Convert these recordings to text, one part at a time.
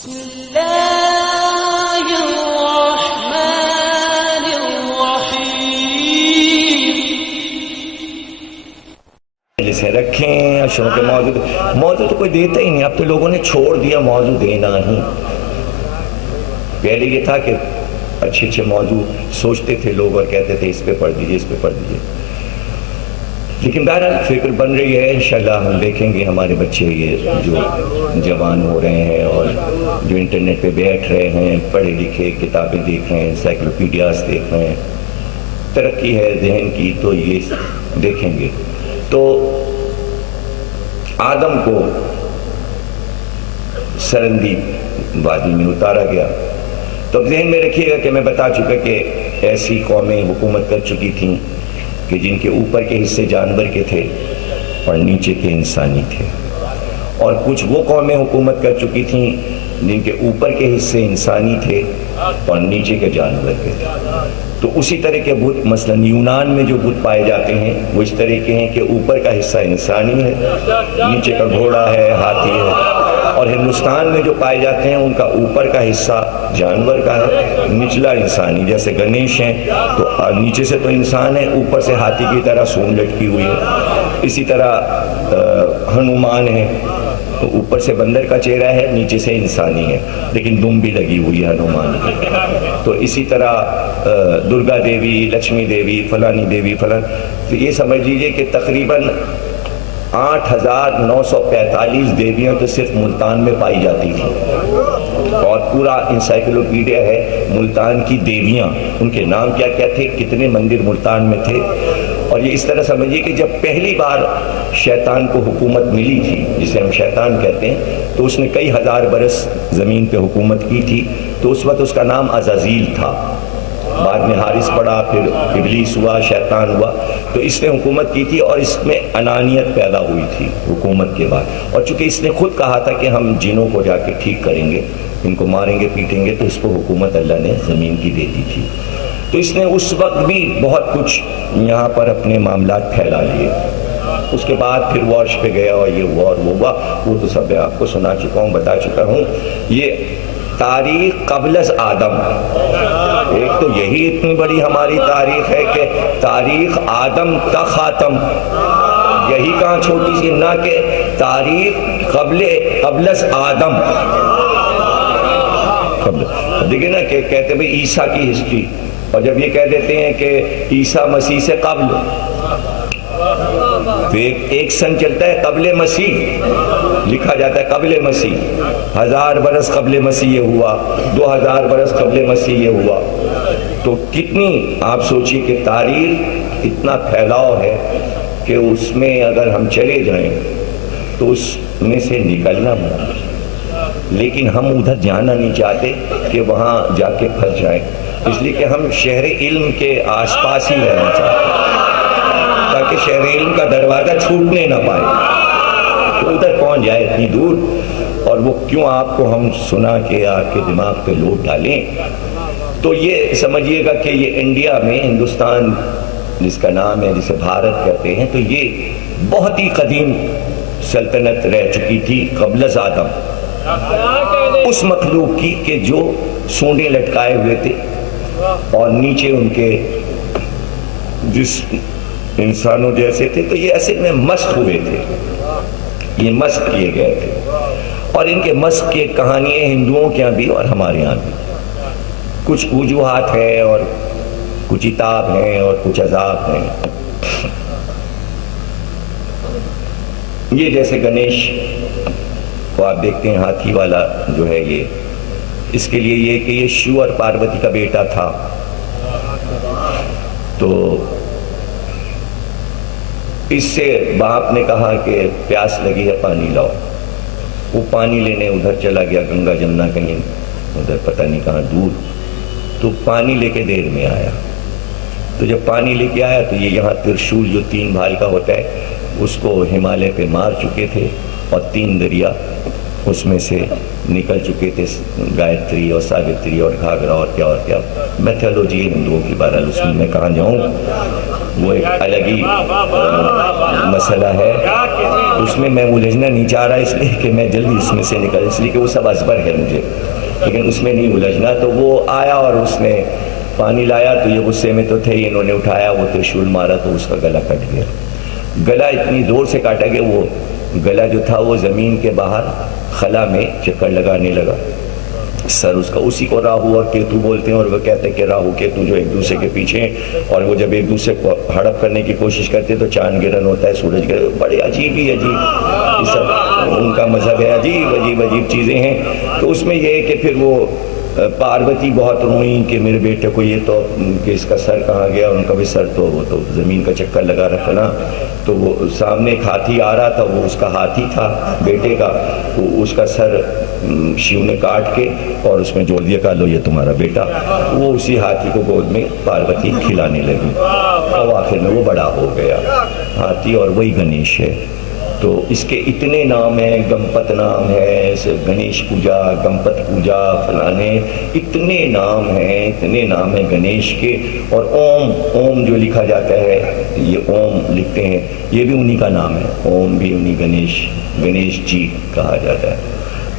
जिसे रखें अशरों के मौजूद तो कोई देता ही नहीं। अब तो लोगों ने छोड़ दिया मौजूद देना ही। पहले ये था कि अच्छे अच्छे मौजूद सोचते थे लोग और कहते थे इस पे पढ़ दीजिए, इस पे पढ़ दीजिए। लेकिन बहरहाल फिक्र बन रही है। इंशाल्लाह हम देखेंगे हमारे बच्चे ये जो जवान हो रहे हैं और जो इंटरनेट पे बैठ रहे हैं, पढ़े लिखे किताबें देख रहे हैं, एनसाइक्लोपीडियाज देख रहे हैं, तरक्की है जहन की, तो ये देखेंगे। तो आदम को सरंदी वादी में उतारा गया। तो जहन में रखिएगा कि मैं बता चुका कि ऐसी कौमें हुकूमत कर चुकी थीं कि जिनके ऊपर के हिस्से जानवर के थे और नीचे के इंसानी थे, और कुछ वो कौमें हुकूमत कर चुकी थीं जिनके ऊपर के हिस्से इंसानी थे और नीचे के जानवर के थे। तो उसी तरह के बुत मसलन यूनान में जो बुत पाए जाते हैं वो इस तरह के हैं कि ऊपर का हिस्सा इंसानी है, नीचे का घोड़ा है, हाथी है। और हिंदुस्तान में जो पाए जाते हैं उनका ऊपर का हिस्सा जानवर का है, निचला इंसानी। जैसे गणेश हैं तो नीचे से तो इंसान है, ऊपर से हाथी की तरह सूंड लटकी हुई है। इसी तरह हनुमान है तो ऊपर से बंदर का चेहरा है, नीचे से इंसानी है, लेकिन दुम भी लगी हुई है हनुमान की। तो इसी तरह दुर्गा देवी, लक्ष्मी देवी, फलानी देवी फलान। तो ये समझ लीजिए कि तकरीबन 8,945 देवियाँ तो सिर्फ मुल्तान में पाई जाती थी। और पूरा इंसाइक्लोपीडिया है मुल्तान की देवियाँ, उनके नाम क्या क्या थे, कितने मंदिर मुल्तान में थे। और ये इस तरह समझिए कि जब पहली बार शैतान को हुकूमत मिली थी, जिसे हम शैतान कहते हैं, तो उसने कई हज़ार बरस ज़मीन पे हुकूमत की थी। तो उस वक्त उसका नाम अज़ाज़ील था। बाद में हारिस पड़ा, फिर इब्लीस हुआ, शैतान हुआ। तो इसने हुकूमत की थी और इसमें अनानियत पैदा हुई थी हुकूमत के बाद। और चूँकि इसने खुद कहा था कि हम जिनों को जाके ठीक करेंगे, इनको मारेंगे पीटेंगे, तो इसको हुकूमत अल्लाह ने ज़मीन की दे दी थी। तो इसने उस वक्त भी बहुत कुछ यहाँ पर अपने मामलात फैला लिए। उसके बाद फिर वो अर्श पे गया और ये हुआ और वो हुआ, वो तो सब मैं आपको सुना चुका हूँ, बता चुका हूँ। ये तारीख क़ब्ल आदम, एक तो यही इतनी बड़ी हमारी तारीख है कि तारीख आदम तक ख़ातम, यही कहाँ छोटी सी, ना कि तारीख क़ब्ल आदम। देखिए ना कि कहते भाई ईसा की हिस्ट्री, और जब ये कह देते हैं कि ईसा मसीह से कब्ल, तो एक सन चलता है कब्ल मसीह, लिखा जाता है कब्ल मसीह। 1000 बरस कब्ल मसीह ये हुआ, 2000 बरस कब्ल मसीह ये हुआ। तो कितनी आप सोचिए कि तारीख इतना फैलाव है कि उसमें अगर हम चले जाएं तो उसमें से निकलना मुश्किल। लेकिन हम उधर जाना नहीं चाहते कि वहाँ जाके फंस जाएं, इसलिए कि हम शहर इल्म के आसपास ही रहना चाहते हैं ताकि शहर इल्म का दरवाज़ा छूटने ना पाए। तो उधर पहुँच जाए इतनी दूर, और वो क्यों आपको हम सुना के आपके दिमाग पे लोड डालें। तो ये समझिएगा कि ये इंडिया में, हिंदुस्तान जिसका नाम है, जिसे भारत कहते हैं, तो ये बहुत ही कदीम सल्तनत रह चुकी थी क़ब्ल आदम, उस मखलूक की कि जो सूंडें लटकाए हुए थे और नीचे उनके जिस इंसानों जैसे थे। तो ये असल में मस्क हुए थे, ये मस्क किए गए थे। और इनके मस्क की कहानियाँ हिंदुओं के यहाँ भी और हमारे यहाँ भी, कुछ वजूहात है और कुछ इताब हैं और कुछ अजाब हैं। ये जैसे गणेश को आप देखते हैं, हाथी वाला जो है ये, इसके लिए ये कि ये शिव और पार्वती का बेटा था। तो इससे बाप ने कहा कि प्यास लगी है, पानी लाओ। वो पानी लेने उधर चला गया, गंगा जमुना कहीं उधर पता नहीं कहाँ दूर। तो पानी लेके देर में आया। तो जब पानी लेके आया तो ये यहाँ त्रिशूल जो 3 भाल का होता है उसको हिमालय पे मार चुके थे, और 3 दरिया उसमें से निकल चुके थे, गायत्री और सावित्री और घाघरा और क्या मैथोलॉजी है हिंदुओं की, बहरहाल उसमें मैं कहाँ जाऊँ। वो एक अलग ही मसला है, उसमें मैं उलझना नहीं चाह रहा इसलिए कि मैं जल्दी इसमें से निकल, इसलिए कि वो सब असबर है मुझे, लेकिन उसमें नहीं उलझना। तो वो आया और उसने पानी लाया, तो ये गुस्से में तो थे, इन्होंने उठाया, वो त्रिशूल मारा तो उसका गला कट गया। गला इतनी जोर से काटा कि वो गला जो था वो ज़मीन के बाहर खला में चक्कर लगाने लगा। सर उसका, उसी को राहु और केतु बोलते हैं, और वो कहते हैं कि राहु केतु जो एक दूसरे के पीछे हैं, और वो जब एक दूसरे को हड़प करने की कोशिश करते हैं तो चांद गिरन होता है, सूरज गिरन, बड़े अजीब ही अजीब ये सब उनका मजहब है, अजीब अजीब अजीब चीज़ें हैं। तो उसमें यह है कि फिर वो पार्वती बहुत रोई कि मेरे बेटे को ये तो कि इसका सर कहाँ गया, उनका भी सर तो वो तो ज़मीन का चक्कर लगा रखा ना। तो वो सामने एक हाथी आ रहा था, वो उसका हाथी था बेटे का, तो उसका सर शिव ने काट के और उसमें जोड़ दिया, कहा लो ये तुम्हारा बेटा। वो उसी हाथी को गोद में पार्वती खिलाने लगी और आखिर में वो बड़ा हो गया हाथी, और वही गणेश है। तो इसके इतने नाम हैं, गणपत नाम है, गणेश पूजा, गणपत पूजा, फलाने, इतने नाम हैं, इतने नाम हैं गणेश के। और ओम, ओम जो लिखा जाता है, ये ओम लिखते हैं, ये भी उन्हीं का नाम है, ओम भी उन्हीं गणेश जी कहा जाता है।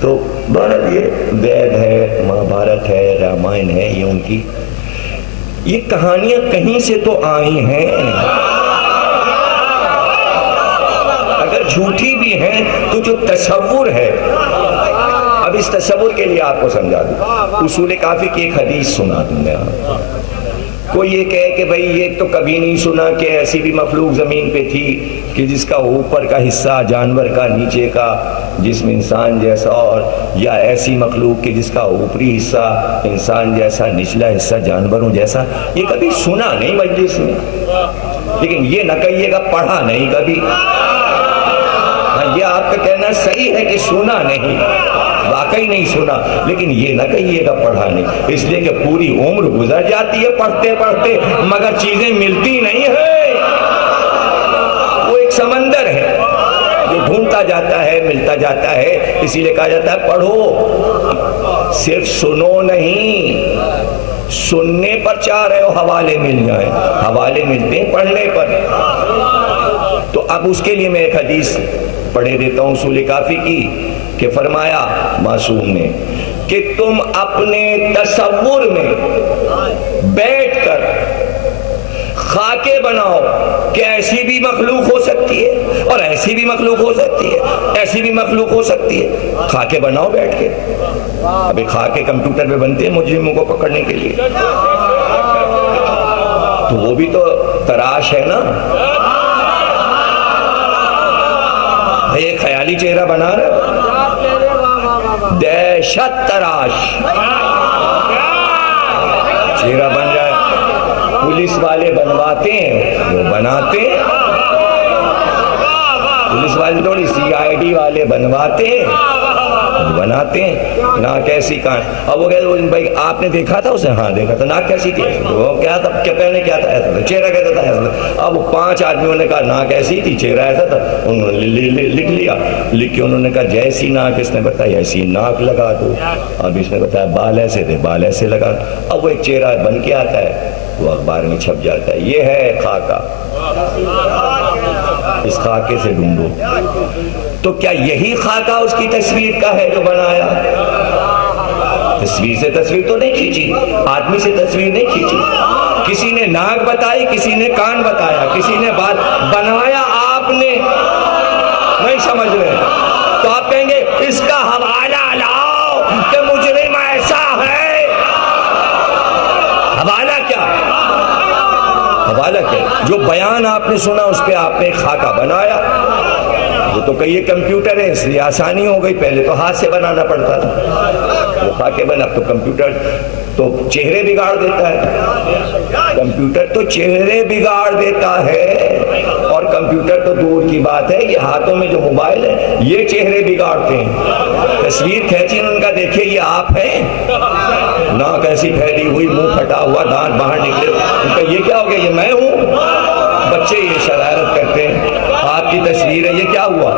तो भारत ये वेद है, महाभारत है, रामायण है, ये उनकी ये कहानियां कहीं से तो आई हैं, अगर झूठी भी हैं तो जो तसव्वुर है। अब इस तसव्वुर के लिए आपको समझा दूं, उसूल काफी की एक हदीस सुना दूंगा। कोई ये कहे कि भाई ये तो कभी नहीं सुना कि ऐसी भी मखलूक ज़मीन पे थी कि जिसका ऊपर का हिस्सा जानवर का, नीचे का जिस्म इंसान जैसा, और या ऐसी मखलूक कि जिसका ऊपरी हिस्सा इंसान जैसा, निचला हिस्सा जानवरों जैसा। ये कभी सुना नहीं मजलिस में, लेकिन ये न कहिएगा पढ़ा नहीं कभी। ये आपका कहना सही है कि सुना नहीं, वाकई नहीं सुना, लेकिन ये ना कहिएगा पढ़ा नहीं, इसलिए कि पूरी उम्र गुजर जाती है पढ़ते पढ़ते मगर चीजें मिलती नहीं है। वो एक समंदर है जो ढूंढता जाता है, मिलता जाता है, इसीलिए कहा जाता है पढ़ो, सिर्फ सुनो नहीं। सुनने पर चाह रहे हो हवाले मिल जाए, हवाले मिलते हैं पढ़ने पर। तो अब उसके लिए मैं एक हदीस पढ़े देता हूँ उसूल काफी की, कि फरमाया मासूम ने कि तुम अपने तसव्वुर में बैठकर खाके बनाओ कि ऐसी भी मखलूक हो सकती है और ऐसी भी मखलूक हो सकती है, ऐसी भी मखलूक हो सकती है। खाके बनाओ बैठ के। अभी खाके कंप्यूटर पे बनते हैं मुजरिमों को पकड़ने के लिए, तो वो भी तो तराश है ना। ये ख्याली चेहरा बना रहे, दहशत तराश चेहरा बन जाए। पुलिस वाले बनवाते हैं, वो बनाते हैं, पुलिस वाले थोड़ी CID वाले बनवाते हैं, बनाते हैं। नाक कैसी कहाँ, अब वो कहते भाई आपने देखा था उसे, हाँ देखा था। नाक कैसी थी, वो क्या था, क्या पहले क्या था, ऐसा था। चेहरा कैसा था, ऐसा था। अब 5 आदमियों ने कहा नाक ऐसी थी, चेहरा ऐसा था, उन्होंने लिख लिया। लिख के उन्होंने कहा जैसी नाक, इसने बताया ऐसी नाक लगा दो। अब इसने बताया बाल ऐसे थे, बाल ऐसे लगा। अब वो एक चेहरा बन के आता है, वो अखबार में छप जाता है। ये है खाका, इस खाके से ढूंढो। तो क्या यही खाका उसकी तस्वीर का है जो बनाया? तस्वीर से तस्वीर तो नहीं खींची, आदमी से तस्वीर नहीं खींची। किसी ने नाक बताई, किसी ने कान बताया, किसी ने बात बनाया, आपने नहीं समझ रहे। तो आप कहेंगे इसका हवाला लाओ कि मुजरिम ऐसा है। हवाला क्या, हवाला क्या? जो बयान आपने सुना उस पर आपने एक खाका बनाया। वो तो कहिए कंप्यूटर है इसलिए आसानी हो गई, पहले तो हाथ से बनाना पड़ता था। वो खाके बना, तो कंप्यूटर तो चेहरे बिगाड़ देता है, कंप्यूटर तो चेहरे बिगाड़ देता है। और कंप्यूटर तो दूर की बात है, ये हाथों में जो मोबाइल है ये चेहरे बिगाड़ते हैं। तस्वीर खींची उनका, देखिए ये आप हैं, नाक ऐसी फैली हुई, मुंह फटा हुआ, दांत बाहर निकले, उनका ये क्या हो गया, ये मैं हूं। बच्चे ये शरारत करते हैं, आपकी तस्वीर है, ये क्या हुआ?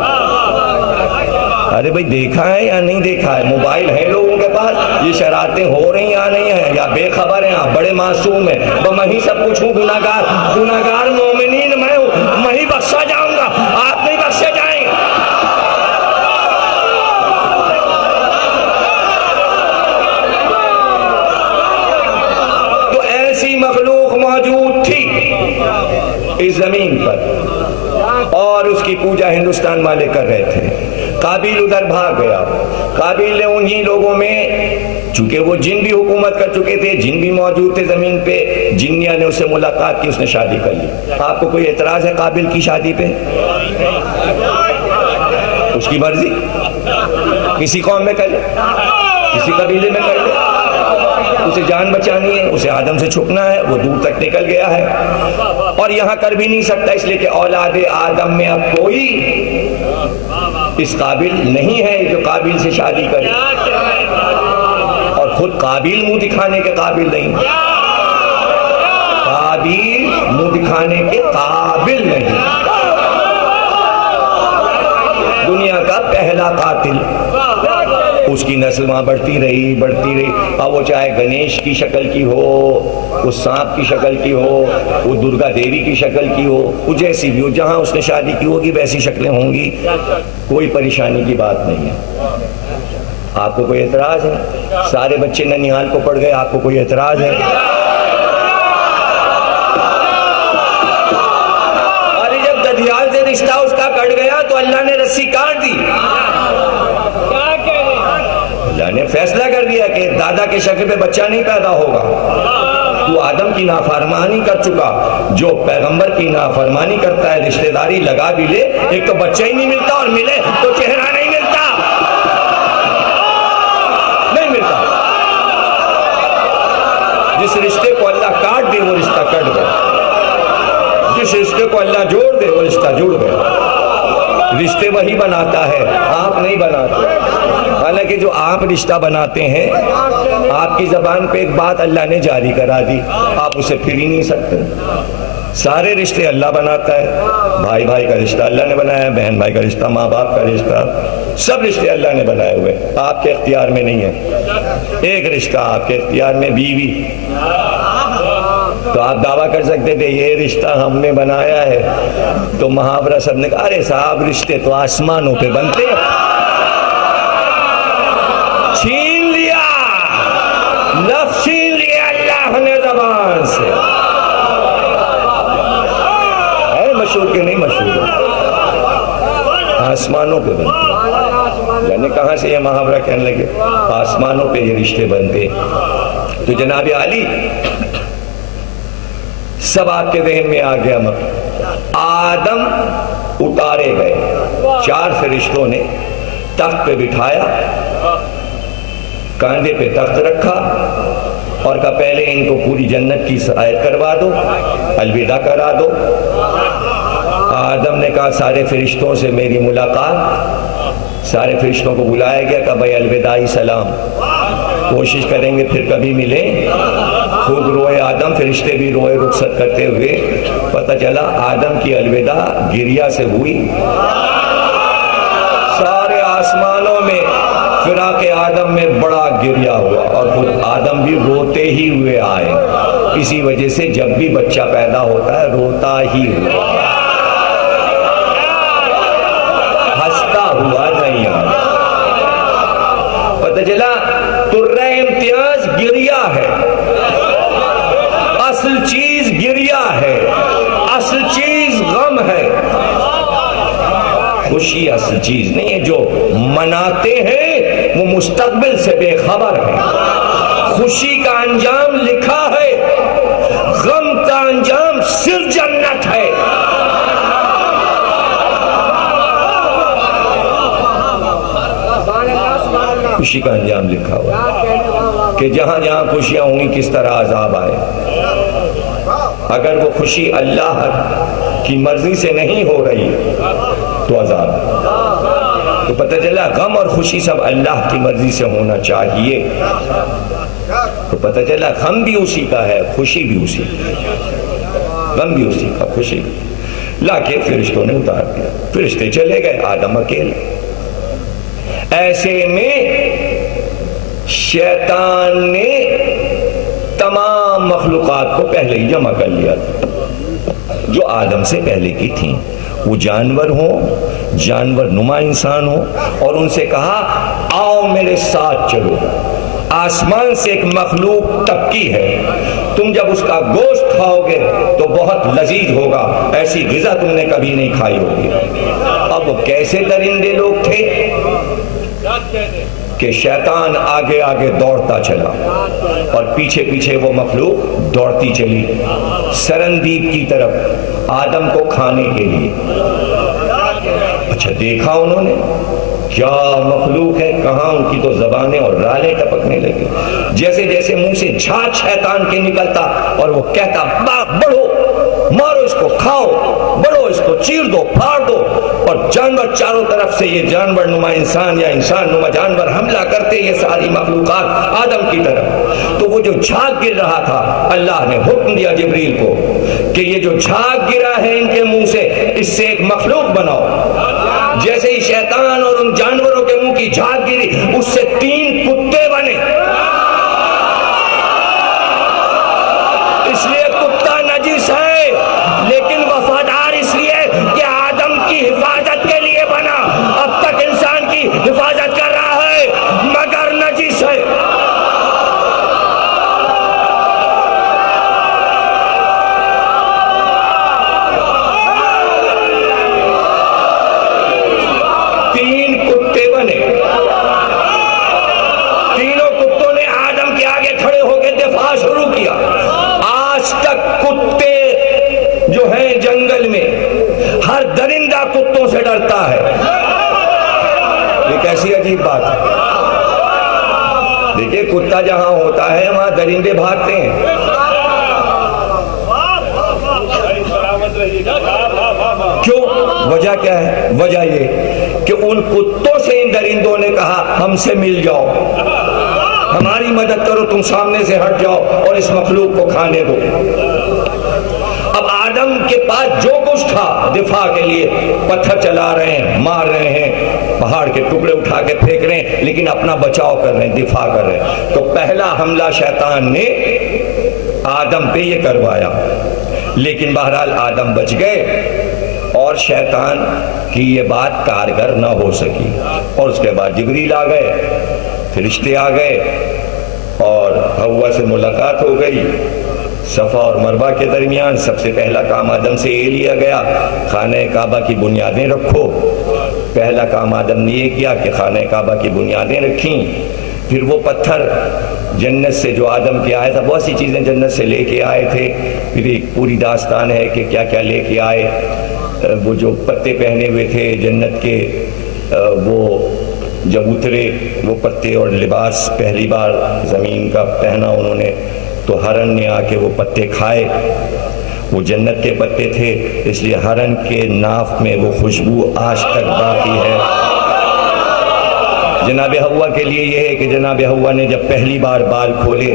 अरे भाई देखा है या नहीं देखा है? मोबाइल है लोगों के पास? ये शरारतें हो रही या नहीं है, या बेखबर हैं आप? बड़े मासूम हैं। मैं ही सब कुछ हूँ, गुनाहगार मोमिनीन मैं हूँ, मैं ही बख्शा जाऊंगा, आप नहीं बख्शे जाएंगे। तो ऐसी मखलूक मौजूद थी इस जमीन पर और उसकी पूजा हिंदुस्तान वाले कर रहे थे। काबिल उधर भाग गया। काबिल ने उन्हीं लोगों में, चूंकि वो जिन भी हुकूमत कर चुके थे, जिन भी मौजूद थे जमीन पे, जिन्निया ने उससे मुलाकात की, उसने शादी कर ली। आपको कोई एतराज है काबिल की शादी पे? उसकी मर्जी, किसी कौम में कर ले, किसी कबीले में कर ले, उसे जान बचानी है, उसे आदम से छुपना है, वो दूर तक निकल गया है और यहां कर भी नहीं सकता, इसलिए कि औलाद आदम में अब कोई इस काबिल नहीं है जो काबिल से शादी करे, और खुद काबिल मुंह दिखाने के काबिल नहीं, काबिल मुंह दिखाने के काबिल नहीं। दुनिया का पहला कातिल, उसकी नस्ल वहां बढ़ती रही। अब वो चाहे गणेश की शक्ल की हो, उस सांप की शक्ल की हो, वो दुर्गा देवी की शक्ल की हो, वो जैसी भी हो, जहां उसने शादी की होगी वैसी शक्लें होंगी, कोई परेशानी की बात नहीं है। आपको कोई एतराज है? सारे बच्चे ननिहाल को पढ़ गए, आपको कोई एतराज है? अरे जब ददियाल से रिश्ता उसका कट गया तो अल्लाह ने रस्सी काट दी। अल्लाह ने फैसला कर दिया कि दादा के शक्ल पे बच्चा नहीं पैदा होगा। तू आदम की नाफरमानी कर चुका, जो पैगंबर की नाफरमानी करता है, रिश्तेदारी लगा भी ले, एक तो बच्चा ही नहीं मिलता और मिले तो चेहरा नहीं मिलता, नहीं मिलता। जिस रिश्ते को अल्लाह काट दे वो रिश्ता कट गया, जिस रिश्ते को अल्लाह जोड़ दे वो रिश्ता जुड़ गया। रिश्ते वही बनाता है, आप नहीं बनाते। हालांकि जो आप रिश्ता बनाते हैं, आपकी जबान पे एक बात अल्लाह ने जारी करा दी, आप उसे फिर ही नहीं सकते। सारे रिश्ते अल्लाह बनाता है। भाई भाई का रिश्ता अल्लाह ने बनाया, बहन भाई का रिश्ता, माँ बाप का रिश्ता, सब रिश्ते अल्लाह ने बनाए हुए, आपके इख्तियार में नहीं है। एक रिश्ता आपके इख्तियार में, बीवी, तो आप दावा कर सकते थे ये रिश्ता हमने बनाया है, तो मुहावरा सब ने कहा, अरे साहब रिश्ते तो आसमानों पे बनते हैं। छीन लिया, लफ्ज़ छीन लिया अल्लाह ने ज़बान से। है मशहूर के नहीं मशहूर? आसमानों पे बनते। यानी कहाँ से ये मुहावरा कहने लगे, आसमानों पे ये रिश्ते बनते। तो जनाब आली सब आपके जहन में आ गया। आदम उतारे गए, 4 फरिश्तों ने तख्त पे बिठाया, कांधे पे तख्त रखा और कहा पहले इनको पूरी जन्नत की सयार करवा दो, अलविदा करा दो। आदम ने कहा सारे फरिश्तों से मेरी मुलाकात, सारे फरिश्तों को बुलाया गया, कहा भाई अलविदाई सलाम, कोशिश करेंगे फिर कभी मिले। खुद रोए आदम, फरिश्ते भी रोए रुखसत करते हुए। पता चला आदम की अलविदा गिरिया से हुई। सारे आसमानों में फिराके आदम में बड़ा गिरिया हुआ और खुद आदम भी रोते ही हुए आए। इसी वजह से जब भी बच्चा पैदा होता है रोता ही हुआ, हंसता हुआ नहीं आया। पता चला तुर्रे इम्तियाज गिरिया है, असल चीज गिरिया है, असल चीज गम है। खुशी असल चीज नहीं है। जो मनाते हैं वो मुस्तकबिल से बेखबर है। खुशी का अंजाम लिखा है, गम का अंजाम सिर्फ जन्नत है। खुशी का अंजाम लिखा हुआ है कि जहां जहां खुशियां होंगी किस तरह अजाब आए। अगर वो खुशी अल्लाह की मर्जी से नहीं हो रही तो अजाब। तो पता चला गम और खुशी सब अल्लाह की मर्जी से होना चाहिए। तो पता चला गम भी उसी का है, खुशी भी उसी की, गम भी उसी का, खुशी भी। लाके फरिश्तों ने उतार दिया, फरिश्ते चले गए, आदम अकेले। ऐसे में शैतान ने तमाम मखलूकात को पहले ही जमा कर लिया था जो आदम से पहले की थी, वो जानवर हो, जानवर नुमा इंसान हो, और उनसे कहा आओ मेरे साथ चलो। आसमान से एक मखलूक टपकी है, तुम जब उसका गोश्त खाओगे तो बहुत लजीज होगा, ऐसी ग़िज़ा तुमने कभी नहीं खाई होगी। अब वो कैसे दरिंदे लोग थे कि शैतान आगे आगे दौड़ता चला और पीछे पीछे वो मखलूक दौड़ती चली सरंदीप की तरफ आदम को खाने के लिए। अच्छा, देखा उन्होंने क्या मखलूक है, कहाँ उनकी तो जबानें और रालें टपकने लगी। जैसे जैसे मुंह से झाग शैतान के निकलता और वो कहता बढ़ो, मारो इसको, खाओ, बढ़ो इसको, चीर दो, फाड़ दो, और जानवर चारों तरफ से, ये जानवर नुमा इंसान या इंसान नुमा जानवर हमला करते, ये सारी मखलूकात आदम की तरफ। तो वो जो झाग गिर रहा था, अल्लाह ने हुक्म दिया जिब्रील को कि ये जो झाग गिरा है इनके मुंह से, इससे एक मखलूक बनाओ। जैसे ही शैतान और उन जानवरों के मुंह की झाग गिरी, उससे 3 कुत्ते बने। इसलिए कुत्ता नजीस है, लेकिन वफादार इसलिए कि आदम की हिफाजत के लिए बना। अब तक इंसान की हिफाजत कर रहा है मगर नजीस है। कुत्तों से डरता है। ये कैसी अजीब बात है। देखिए, कुत्ता जहां होता है वहां दरिंदे भागते हैं। क्यों? वजह क्या है? वजह ये कि उन कुत्तों से इन दरिंदों ने कहा हमसे मिल जाओ, हमारी मदद करो, तुम सामने से हट जाओ और इस मखलूक को खाने दो। अब आदम के पास जो कुछ था दिफा के लिए, पत्थर चला रहे हैं, मार रहे हैं, पहाड़ के टुकड़े उठा के फेंक रहे हैं, लेकिन अपना बचाव कर रहे हैं, दिफा कर रहे हैं। तो पहला हमला शैतान ने आदम पे ये करवाया, लेकिन बहरहाल आदम बच गए और शैतान की ये बात कारगर ना हो सकी। और उसके बाद जिब्रील आ गए, फरिश्ते आ गए और हव्वा से मुलाकात हो गई। सफ़ा और मरवा के दरमियान सबसे पहला काम आदम से ये लिया गया, खाने काबा की बुनियादें रखो। पहला काम आदम ने ये किया कि खाने काबा की बुनियादें रखी। फिर वो पत्थर जन्नत से जो आदम के आया था, बहुत सी चीज़ें जन्नत से लेके आए थे। फिर एक पूरी दास्तान है कि क्या क्या लेके आए। वो जो पत्ते पहने हुए थे जन्नत के, वो जब उतरे वो पत्ते और लिबास पहली बार ज़मीन का पहना उन्होंने, तो हरन ने आके वो पत्ते खाए। वो जन्नत के पत्ते थे, इसलिए हरन के नाफ में वो खुशबू आज तक बाकी है। जनाब हव्वा के लिए ये है कि जनाब हव्वा ने जब पहली बार बाल खोले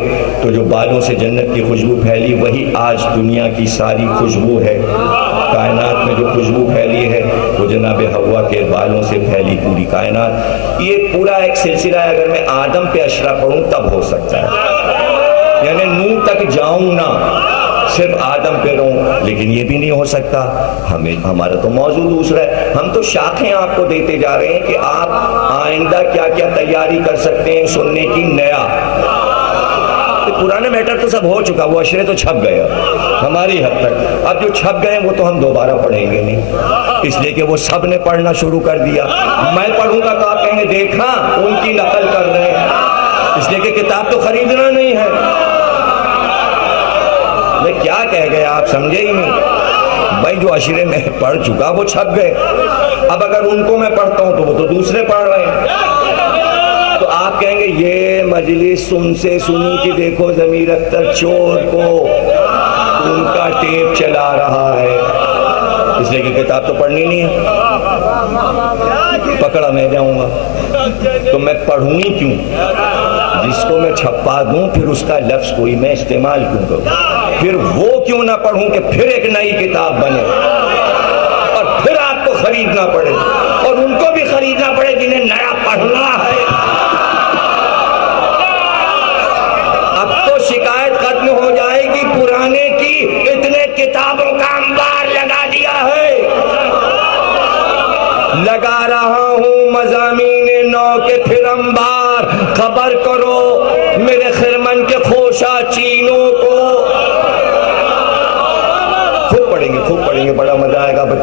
तो जो बालों से जन्नत की खुशबू फैली, वही आज दुनिया की सारी खुशबू है। कायनात में जो खुशबू फैली है वो जनाब हव्वा के बालों से फैली पूरी कायनात। ये पूरा एक सिलसिला है। अगर मैं आदम पे अशरा पढ़ूँ तब हो सकता है, यानी नूह तक जाऊँ ना, सिर्फ आदम पे रहूं, लेकिन ये भी नहीं हो सकता। हमें हमारा तो मौजू दूसरा है। हम तो शाखें आपको देते जा रहे हैं कि आप आइंदा क्या क्या तैयारी कर सकते हैं सुनने की नया। तो पुराने मैटर तो सब हो चुका, वो अशरे तो छप गए हमारी हद तक। अब जो छप गए वो तो हम दोबारा पढ़ेंगे नहीं, इसलिए कि वो सब ने पढ़ना शुरू कर दिया। मैं पढ़ूंगा तो आप कहेंगे देखा उनकी नकल कर रहे हैं, इसलिए कि किताब तो खरीदना नहीं है। मैं क्या कह गया आप समझे ही नहीं भाई। जो अशरे में पढ़ चुका वो छप गए। अब अगर उनको मैं पढ़ता हूं तो वो तो दूसरे पढ़ रहे हैं। तो आप कहेंगे ये मजलिस उनसे सुनी कि देखो ज़मीर अख्तर चोर को उनका टेप चला रहा है, इसलिए कि किताब तो पढ़नी नहीं है। पकड़ा मैं जाऊंगा तो मैं पढ़ूं ही क्यों? जिसको मैं छपा दूं फिर उसका लफ्ज कोई मैं इस्तेमाल क्यों करूं? फिर वो क्यों ना पढ़ूं कि फिर एक नई किताब बने और फिर आपको खरीदना पड़े और उनको भी खरीदना पड़े जिन्हें नया पढ़ना है।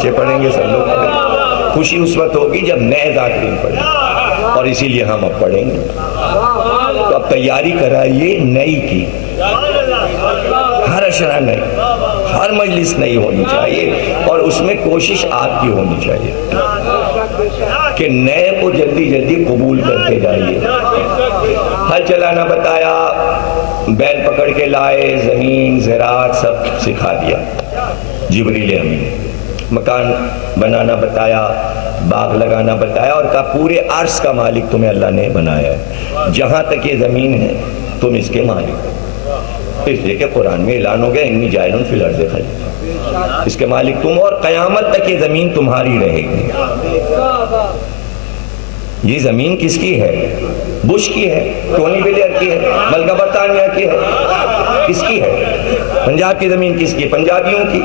बच्चे पढ़ेंगे, सब लोग पढ़ेंगे। खुशी उस वक्त होगी जब नए ज़ाकिरीन पढ़ेंगे, और इसीलिए हम अब पढ़ेंगे। तो अब तैयारी कराइए नई की, हर अशरा नई, हर मजलिस नई होनी चाहिए, और उसमें कोशिश आपकी होनी चाहिए कि नए को जल्दी जल्दी कबूल करते जाइए। हल चलाना बताया, बैल पकड़ के लाए, ज़मीन ज़राअत सब सिखा दिया जिब्रील अमीन। मकान बनाना बताया, बाग लगाना बताया, और कहा पूरे अर्श का मालिक तुम्हें अल्लाह ने बनाया है, जहाँ तक ये ज़मीन है तुम इसके मालिक हो। इसलिए कि कुरान में ऐलान हो गया इन्नी जाइलुन फिल अर्ज़ि खलीफा, इसके मालिक तुम, और क़यामत तक ये ज़मीन तुम्हारी रहेगी। ये ज़मीन किसकी है? बुश की है, टोनी ब्लेयर की है, मलका बरतानिया की है, किसकी है? पंजाब की ज़मीन किसकी है? पंजाबियों की।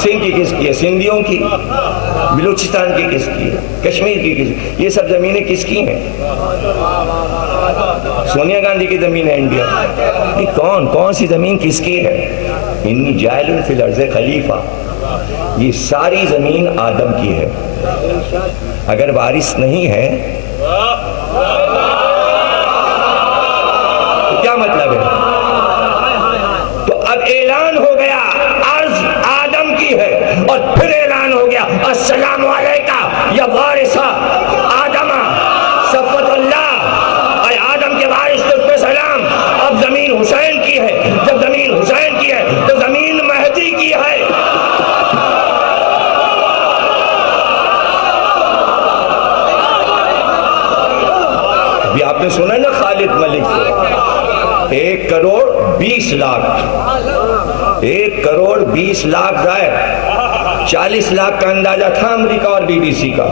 सिंध की किसकी है? सिंधियों की। बलूचिस्तान की किसकी है? कश्मीर की किसकी? ये सब ज़मीनें किसकी हैं? सोनिया गांधी की ज़मीन है इंडिया। ये कौन कौन सी ज़मीन किसकी है? इन्नी जाइलुन फिल अर्ज़ि खलीफा, ये सारी ज़मीन आदम की है। अगर वारिस नहीं है तो क्या मतलब है? तो अब ऐलान हो गया अर्ज़ आदम की है, और फिर ऐलान हो गया अस्सलामु अलैका या वारिसा आदमा सफ़वतुल्लाह, और आदम के वारिस तुझ पे सलाम। अब ज़मीन हुसैन की है, जब ज़मीन हुसैन की है तो ज़मीन महदी की है। अभी आपने सुना ना खालिद मलिक को 1 करोड़ 20 लाख, 1 करोड़ 20 लाख जाए, 40 लाख का अंदाजा था अमेरिका और बीबीसी का।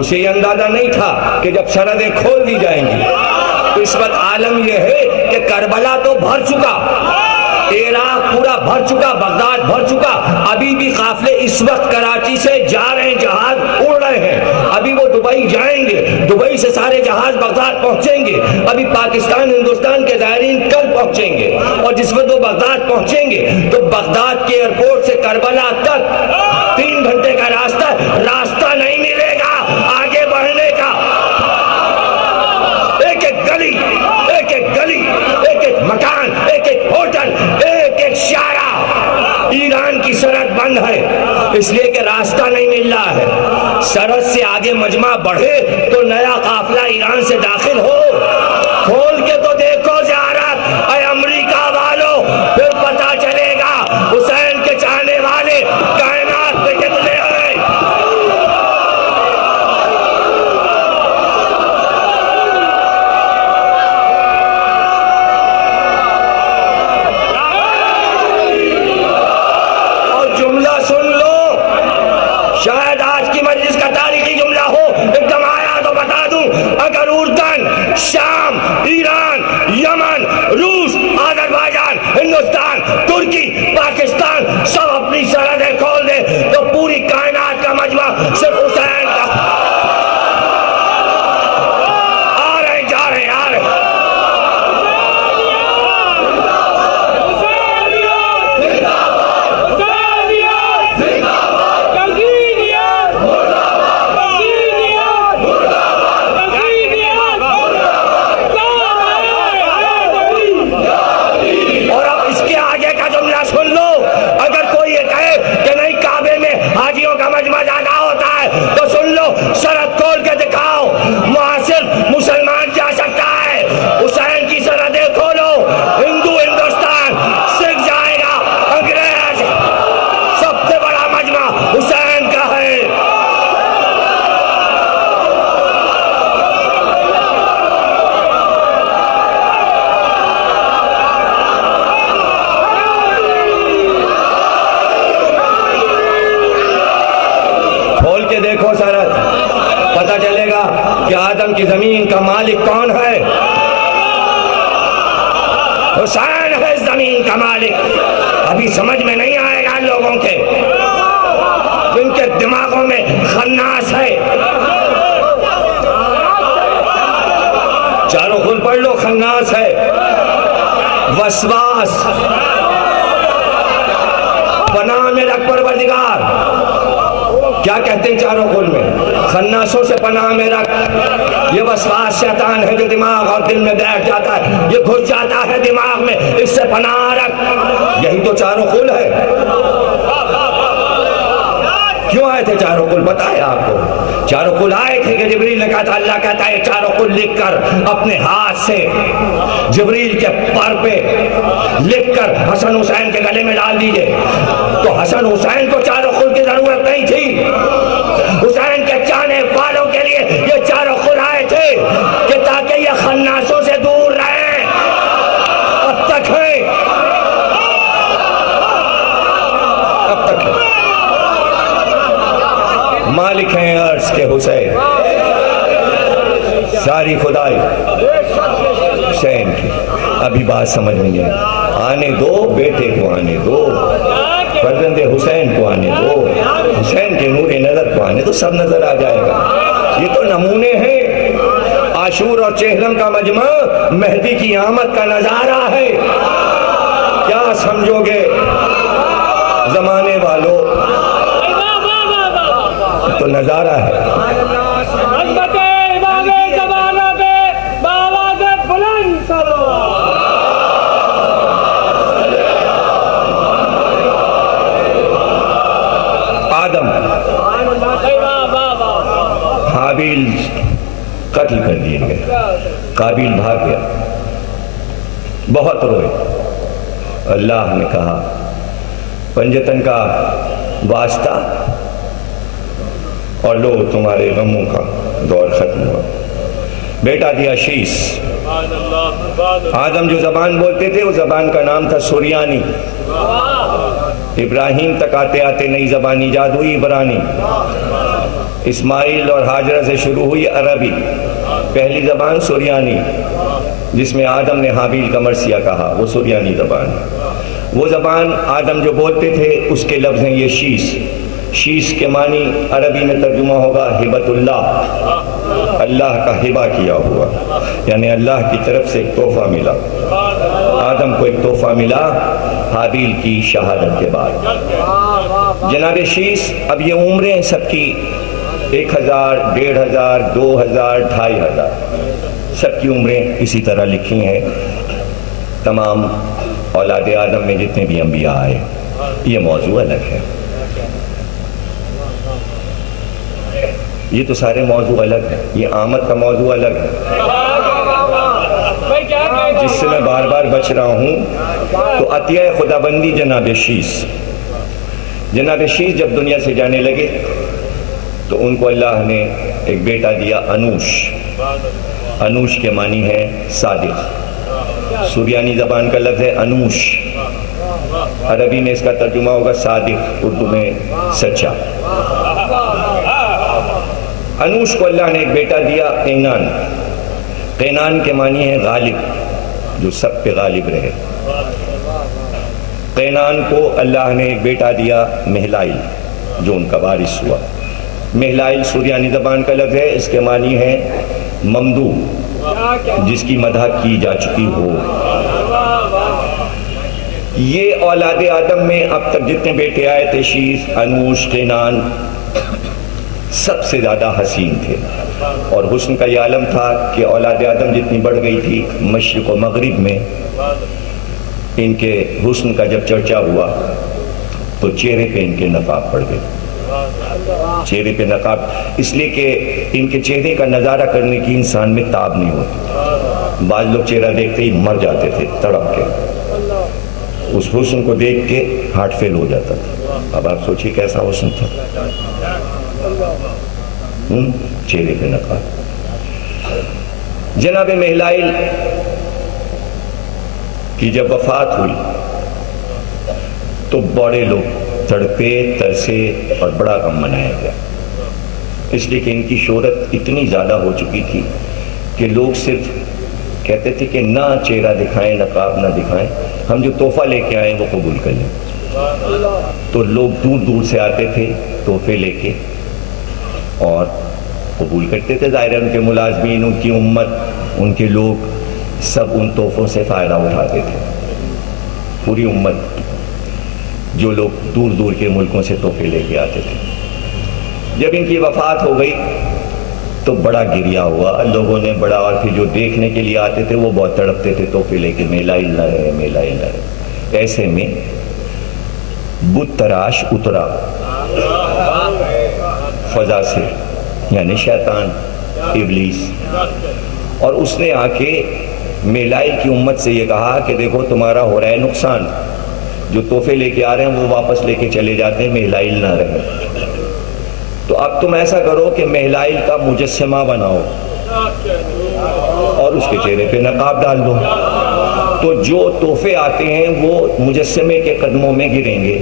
उसे ये अंदाजा नहीं था कि जब सरहदें खोल दी जाएंगी। तो इस वक्त आलम यह है कि करबला तो भर चुका, इराक पूरा भर चुका, बगदाद भर चुका, अभी भी काफिले इस वक्त कराची से जा रहे हैं, जहाज उड़ रहे हैं, अभी वो दुबई जाएंगे, दुबई से सारे जहाज बगदाद पहुंचेंगे, अभी पाकिस्तान हिंदुस्तान के ज़ायरीन कल पहुंचेंगे, और जिस वक्त वो बगदाद पहुंचेंगे तो बगदाद के एयरपोर्ट से करबला तक 3 घंटे का रास्ता नहीं मिलेगा आगे बढ़ने का। एक एक गली, एक एक गली, एक एक मकान, एक एक होटल, एक एक शारा, ईरान की सरहद बंद है, इसलिए कि रास्ता नहीं मिल रहा है। सरहद से आगे मजमा बढ़े तो नया काफिला ईरान से दाखिल हो। खोल के तो देखो ज़ियारत, अरे अमेरिका वालों, फिर पता चलेगा हुसैन के चाहने वाले कायनात में कितने हैं। शायद आज की मजलिस का तारीखी जुमला हो, एकदम आया तो बता दूं, अगर उर्दन, शाम, ईरान, यमन, रूस, अजरबैजान, हिंदुस्तान, तुर्की, पाकिस्तान सब अपनी सरहदें खोल दे तो पूरी कायनात का मजमा सिर्फ हुसैन का। आ रहे जा रहे आ रहे। हाजियों का मजमा ज्यादा होता है तो सुन लो, सरहद खोल के दिखाओ, वहां सिर्फ मुसलमान जा सकता है। हुसैन की सरहदें खोलो, हिंदू हिंदुस्तान, सिख जाएगा, अंग्रेज, सबसे बड़ा मजमा हुसैन का है। देखो सरहद, पता चलेगा कि आदम की जमीन का मालिक कौन है। हुसैन है जमीन का मालिक। अभी समझ में नहीं आएगा लोगों के, जिनके दिमागों में खन्नास है। चारों खुल पढ़ लो, खन्नास है, वसवास, पनाह में रख परवरदिगार, क्या कहते हैं चारों कुल में? खन्नासों से पनाह में रख। ये वसवास शैतान है जो दिमाग और दिल में बैठ जाता है, ये घुस जाता है दिमाग में, इससे पनाह रख। यही तो चारों कुल है। क्यों आए थे चारों कुल? बताया आपको। चारों कुल आए थे कि जिब्रील ने कहा था, अल्लाह कहता है चारों कुल लिखकर अपने हाथ से जिब्रील के पर पे लिखकर हसन हुसैन के गले में डाल दीजिए। तो हसन हुसैन को चारों कुल की जरूरत नहीं थी। हुसैन के चाहने वालों के लिए ये चारों कुल आए थे कि ताकि ये खन्नासों से दूर रहे। अब तक है, अब तक है। मालिक हैं अर्श के हुसैन, सारी खुदाई हुसैन की। अभी बात समझ में नहीं आने दो, बेटे को आने दो, फर्जंदे हुसैन को आने दो, हुसैन के नूर नजर को आने दो, सब नजर आ जाएगा। ये तो नमूने हैं। आशूर और चेहरम का मजमा मेहदी की आमद का नजारा है। क्या समझोगे जमाने वालों? तो नजारा है। आदम हाबील कत्ल कर दिए गए, काबिल भाग गया, बहुत रोए। अल्लाह ने कहा पंजतन का वास्ता और लो तुम्हारे गमों का दौर खत्म हुआ। बेटा दिया शीश। आदम जो जबान बोलते थे उस जबान का नाम था सुरियानी। इब्राहिम तक आते आते नई जबान ईजाद हुई, इब्रानी। इस्माइल और हाजरा से शुरू हुई अरबी। पहली जबान सुरियानी, जिसमें आदम ने हाबील का मरसिया कहा, वो सुरियानी जबान। वो जबान आदम जो बोलते थे उसके लफ्ज़ हैं ये शीश। शीश के मानी अरबी में तर्जुमा होगा हिबतुल्लाह, अल्लाह का हिबा किया हुआ, यानी अल्लाह की तरफ से एक तोहफा मिला। आदम को एक तोहफा मिला हाबील की शहादत के बाद। जनाब शीश, अब ये उम्रें सबकी 1000, 1500, 2000, 2500 सबकी उम्रें इसी तरह लिखी हैं। तमाम औलाद आदम में जितने भी अंबिया आए, ये मौजू अलग है। ये तो सारे मौजू अलग है, ये आमद का मौजू अलग है, जिससे मैं बार बार बच रहा हूँ। तो अतिया खुदाबंदी जनाब शीश। जनाब शीश जब दुनिया से जाने लगे तो उनको अल्लाह ने एक बेटा दिया, अनूश। अनूश के मानी है सादिक। सुरियानी जबान का लफ्ज़ है अनूश। अरबी में इसका तर्जुमा होगा सादिक, उर्दू में सच्चा। अनूश को अल्लाह ने एक बेटा दिया, कैनान। कैनान के मानी है गालिब, जो सब पे गालिब रहे। कैनान को अल्लाह ने एक बेटा दिया, महलाइल, जो उनका वारिस हुआ। महलाइल सुरियानी ज़बान का लफ्ज़ है, इसके मानी है ममदू, जिसकी मदह की जा चुकी हो। ये औलाद आदम में अब तक जितने बेटे आए थे, शीश, अनूश, कैनान, सबसे ज़्यादा हसीन थे। और हुस्न का यह आलम था कि औलाद आदम जितनी बढ़ गई थी, मशरिक़ व मगरिब में इनके हुस्न का जब चर्चा हुआ तो चेहरे पे इनके नकाब पड़ गए। चेहरे पे नकाब इसलिए कि इनके चेहरे का नज़ारा करने की इंसान में ताब नहीं होती। बाज़ लोग चेहरा देखते ही मर जाते थे तड़प के, उस हुस्न को देख के हार्ट फेल हो जाता था। अब आप सोचिए कैसा हुस्न था। चेहरे पे नकाब। जनाब महलाइल की जब वफात हुई तो बड़े लोग तड़पे, तरसे और बड़ा गम मनाया गया, इसलिए कि इनकी शोहरत इतनी ज़्यादा हो चुकी थी कि लोग सिर्फ कहते थे कि ना चेहरा दिखाएं, नकाब ना दिखाएं, हम जो तोहफा लेके आए वो कबूल कर लें। तो लोग दूर दूर से आते थे तोहफे लेके और कबूल करते थे। ज़ाहिर है उनके मुलाजमीन, उनकी उम्मत, उनके लोग सब उन तोहफ़ों से फ़ायदा उठाते थे। पूरी उम्मत, जो लोग दूर दूर के मुल्कों से तोहफे लेके आते थे। जब इनकी वफात हो गई तो बड़ा गिरिया हुआ लोगों ने बड़ा, और फिर जो देखने के लिए आते थे वो बहुत तड़पते थे तोहफे लेके, मेला ही न रहे, मेला ही न रहे। ऐसे में बुत तराश उतरा फजा से, यानी शैतान इब्लीस, और उसने आके मेलाइल की उम्मत से ये कहा कि देखो तुम्हारा हो रहा है नुकसान, जो तोहफे लेके आ रहे हैं वो वापस लेके चले जाते हैं, मेलाइल ना रहे। तो अब तुम ऐसा करो कि मेलाइल का मुजस्समा बनाओ और उसके चेहरे पे नकाब डाल दो, तो जो तोहफे आते हैं वो मुजस्समे के कदमों में गिरेंगे,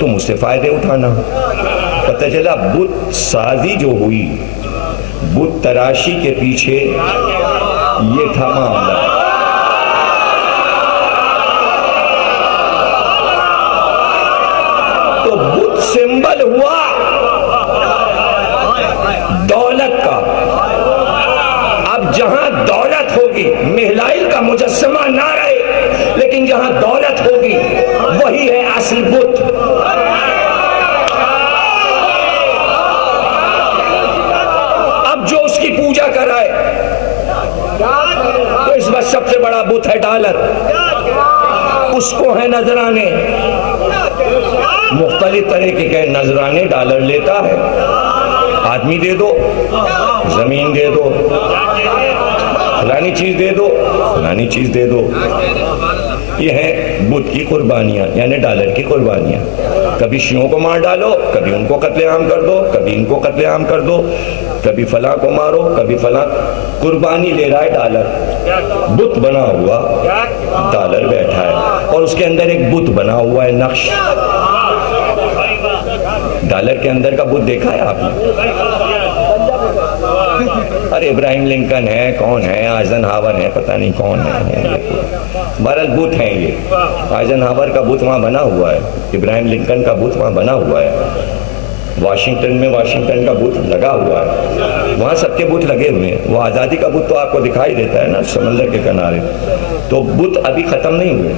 तुम उससे फायदे उठाना। पता चला बुत साजी जो हुई, बुत तराशी के पीछे ये था मामला। तो बुत सिंबल हुआ दौलत का। अब जहां दौलत होगी, मेहलाइल का मुजस्समा ना रहे, लेकिन जहां दौलत होगी वही है असल बुत। अब जो उसकी पूजा कराए, तो इस वक्त सबसे बड़ा बुत है डॉलर, उसको है नजराने, मुख्तलिफ तरीके के नजराने डॉलर लेता है। आदमी दे दो, जमीन दे दो, फलानी चीज दे दो, फलानी चीज दे दो। ये है बुत की कुर्बानियां, यानी डॉलर की कुर्बानियां। कभी शियों को मार डालो, कभी उनको कत्लेआम कर दो, कभी इनको कत्लेआम कर दो, कभी फला को मारो, कभी फला। कुर्बानी ले रहा है डॉलर, बुत बना हुआ डॉलर बैठा है, और उसके अंदर एक बुत बना हुआ है नक्श। डॉलर के अंदर का बुत देखा है आपने? अरे इब्राहिम लिंकन है, कौन है, आइजनहावर है, पता नहीं कौन है, बहरहाल बुत हैं ये। आइजनहावर का बुत वहाँ बना हुआ है, इब्राहिम लिंकन का बुत वहाँ बना हुआ है, वाशिंगटन में वाशिंगटन का बुत लगा हुआ है, वहाँ सबके बुत लगे हुए हैं। वो आज़ादी का बुत तो आपको दिखाई देता है ना समंदर के किनारे। तो बुत अभी ख़त्म नहीं हुए,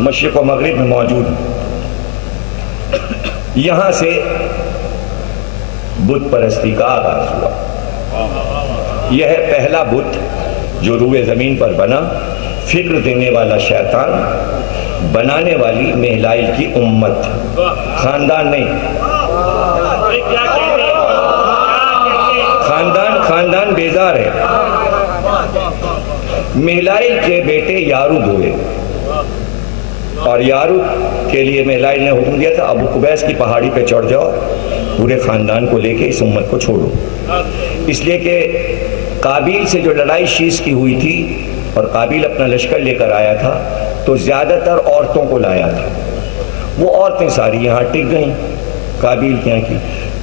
मशरिक़ व मगरिब में मौजूद हैं। यहाँ से बुत परस्ती का आगाज हुआ। यह है पहला बुत जो रूए ज़मीन पर बना, फिक्र देने वाला शैतान, बनाने वाली मेहलाइल की उम्मत, खानदान नहीं। खानदान बेजार है। मेहलाइल के बेटे यारूद हुए, और यारूद के लिए मेहलाइल ने हुक्म दिया था अबू कुबैस की पहाड़ी पे चढ़ जाओ, पूरे खानदान को लेके इस उम्मत को छोड़ो। इसलिए कि काबिल से जो लड़ाई शीश की हुई थी और काबिल अपना लश्कर लेकर आया था, तो ज़्यादातर औरतों को लाया था। वो औरतें सारी यहाँ टिक गईं काबिल के यहाँ की।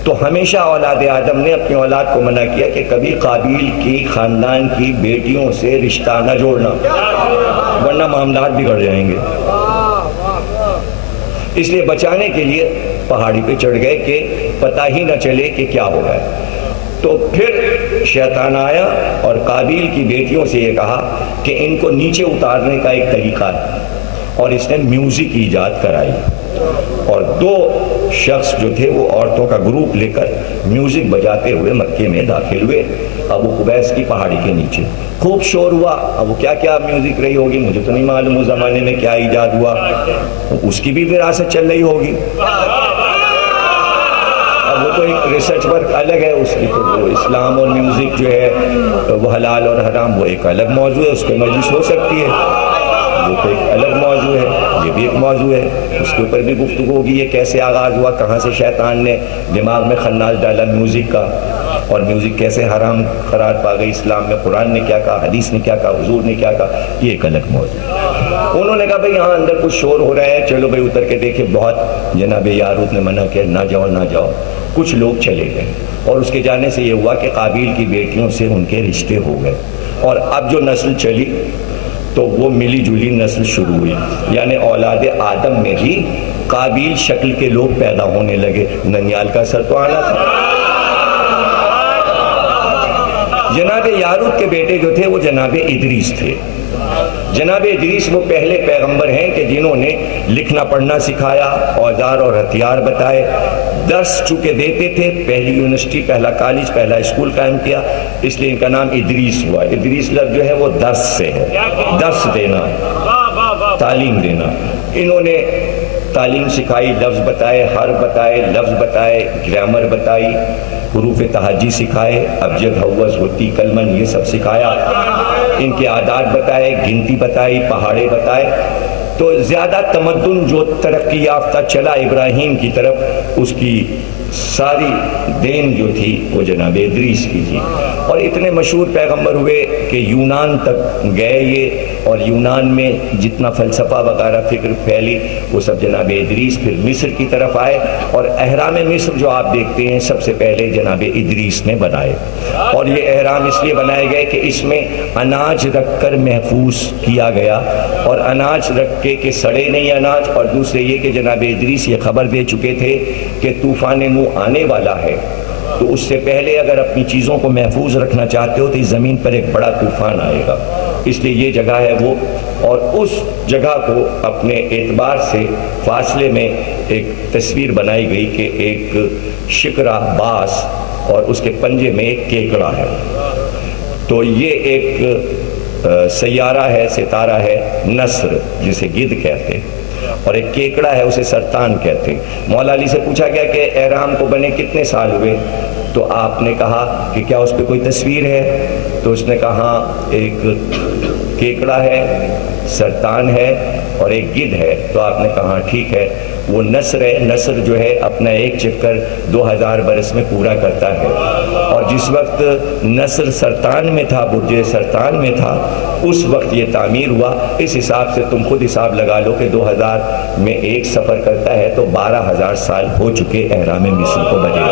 तो हमेशा औलाद आदम ने अपनी औलाद को मना किया कि कभी काबिल की खानदान की बेटियों से रिश्ता न जोड़ना, वरना मामलात बिगड़ जाएंगे। इसलिए बचाने के लिए पहाड़ी पे चढ़ गए कि पता ही न चले कि क्या हो गया। तो फिर शैतान आया और काबिल की बेटियों से ये कहा कि इनको नीचे उतारने का एक तरीका है, और इसने म्यूजिक ईजाद कराई। और दो शख्स जो थे वो औरतों का ग्रुप लेकर म्यूजिक बजाते हुए मक्के में दाखिल हुए, अबू कुबैस की पहाड़ी के नीचे। खूब शोर हुआ। अब वो क्या क्या म्यूजिक रही होगी मुझे तो नहीं मालूम, उस जमाने में क्या ईजाद हुआ, उसकी भी विरासत चल रही होगी। अब वो तो एक रिसर्च वर्क अलग है उसकी, तो वो इस्लाम और म्यूजिक जो है वो हलाल और हराम वो एक अलग मौजू है, उस पर मजलिस हो सकती है, वो तो एक अलग मौजू है, ये भी एक मौजू है, उसके ऊपर भी गुफ्तगू होगी। ये कैसे आगाज़ हुआ, कहाँ से शैतान ने दिमाग में खन्नास डाला म्यूज़िक का, और म्यूज़िक कैसे हराम करार पा गई इस्लाम में, कुरान ने क्या कहा, हदीस ने क्या कहा, हुजूर ने क्या कहा, ये एक अलग मौजू। उन्होंने कहा भाई यहाँ अंदर कुछ शोर हो रहा है, चलो भाई उतर के देखे। बहुत जनाब यारूद ने मना किया, ना जाओ ना जाओ। कुछ लोग चले गए, और उसके जाने से ये हुआ कि काबिल की बेटियों से उनके रिश्ते हो गए, और अब जो नस्ल चली तो वो मिली जुली नस्ल शुरू हुई, यानी औलाद आदम में भी काबिल शक्ल के लोग पैदा होने लगे। ननियाल का असर तो आना था। जनाब यारूद के बेटे जो थे वो जनाब इदरीस थे, जनाब इदरीस वो पहले पैगंबर हैं कि जिन्होंने लिखना पढ़ना सिखाया, औजार और हथियार बताए, दर्स चूँकि देते थे, पहली यूनिवर्सिटी, पहला कॉलेज, पहला स्कूल कायम किया, इसलिए इनका नाम इदरीस हुआ। इदरीस लफ्ज़ जो है वो दर्स से है, दर्स देना, तालीम देना। इन्होंने तालीम सिखाई, लफ्ज़ बताए, हर्फ बताए, लफ्ज़ बताए, ग्रामर बताई, हुरूफ तहज्जी सिखाए, अबजद हव्वस हुत्ती कलमन ये सब सिखाया, इनके आदात बताए, गिनती बताई, पहाड़े बताए। तो ज़्यादा तमद्दुन जो तरक्की याफ्ता चला इब्राहीम की तरफ, उसकी सारी देन जो थी वो जनाब इदरीस की थी। और इतने मशहूर पैगंबर हुए कि यूनान तक गए ये, और यूनान में जितना फ़लसफ़ा वगैरह फ़िक्र फैली वो सब जनाब इदरीस। फिर मिस्र की तरफ आए, और अहराम मिस्र जो आप देखते हैं सबसे पहले जनाब इदरीस ने बनाए। और ये अहराम इसलिए बनाए गए कि इसमें अनाज रख कर महफूज किया गया, और अनाज रख के सड़े नहीं अनाज। और दूसरे ये कि जनाब इदरीस ये खबर दे चुके थे कि तूफ़ान नूह आने वाला है, तो उससे पहले अगर अपनी चीज़ों को महफूज रखना चाहते हो तो इस ज़मीन पर एक बड़ा तूफ़ान आएगा। इसलिए ये जगह है वो, और उस जगह को अपने एतबार से फासले में एक तस्वीर बनाई गई कि एक शिकरा बास और उसके पंजे में एक केकड़ा है। तो ये एक सैयारा है, सितारा है, नस्र जिसे गिद्ध कहते हैं, और एक केकड़ा है उसे सरतान कहते हैं। मौला अली से पूछा गया कि एहराम को बने कितने साल हुए, तो आपने कहा कि क्या उस पर कोई तस्वीर है, तो उसने कहा एक केकड़ा है, सरतान है और एक गिद्ध है। तो आपने कहा ठीक है, वो नस्र है। नस्र जो है अपना एक चक्कर 2000 बरस में पूरा करता है, और जिस वक्त नस्र सरतान में था, बुर्ज सरतान में था, उस वक्त ये तामीर हुआ। इस हिसाब से तुम खुद हिसाब लगा लो कि 2000 में एक सफ़र करता है तो 12000 साल हो चुके एहराम मिस्र को बने।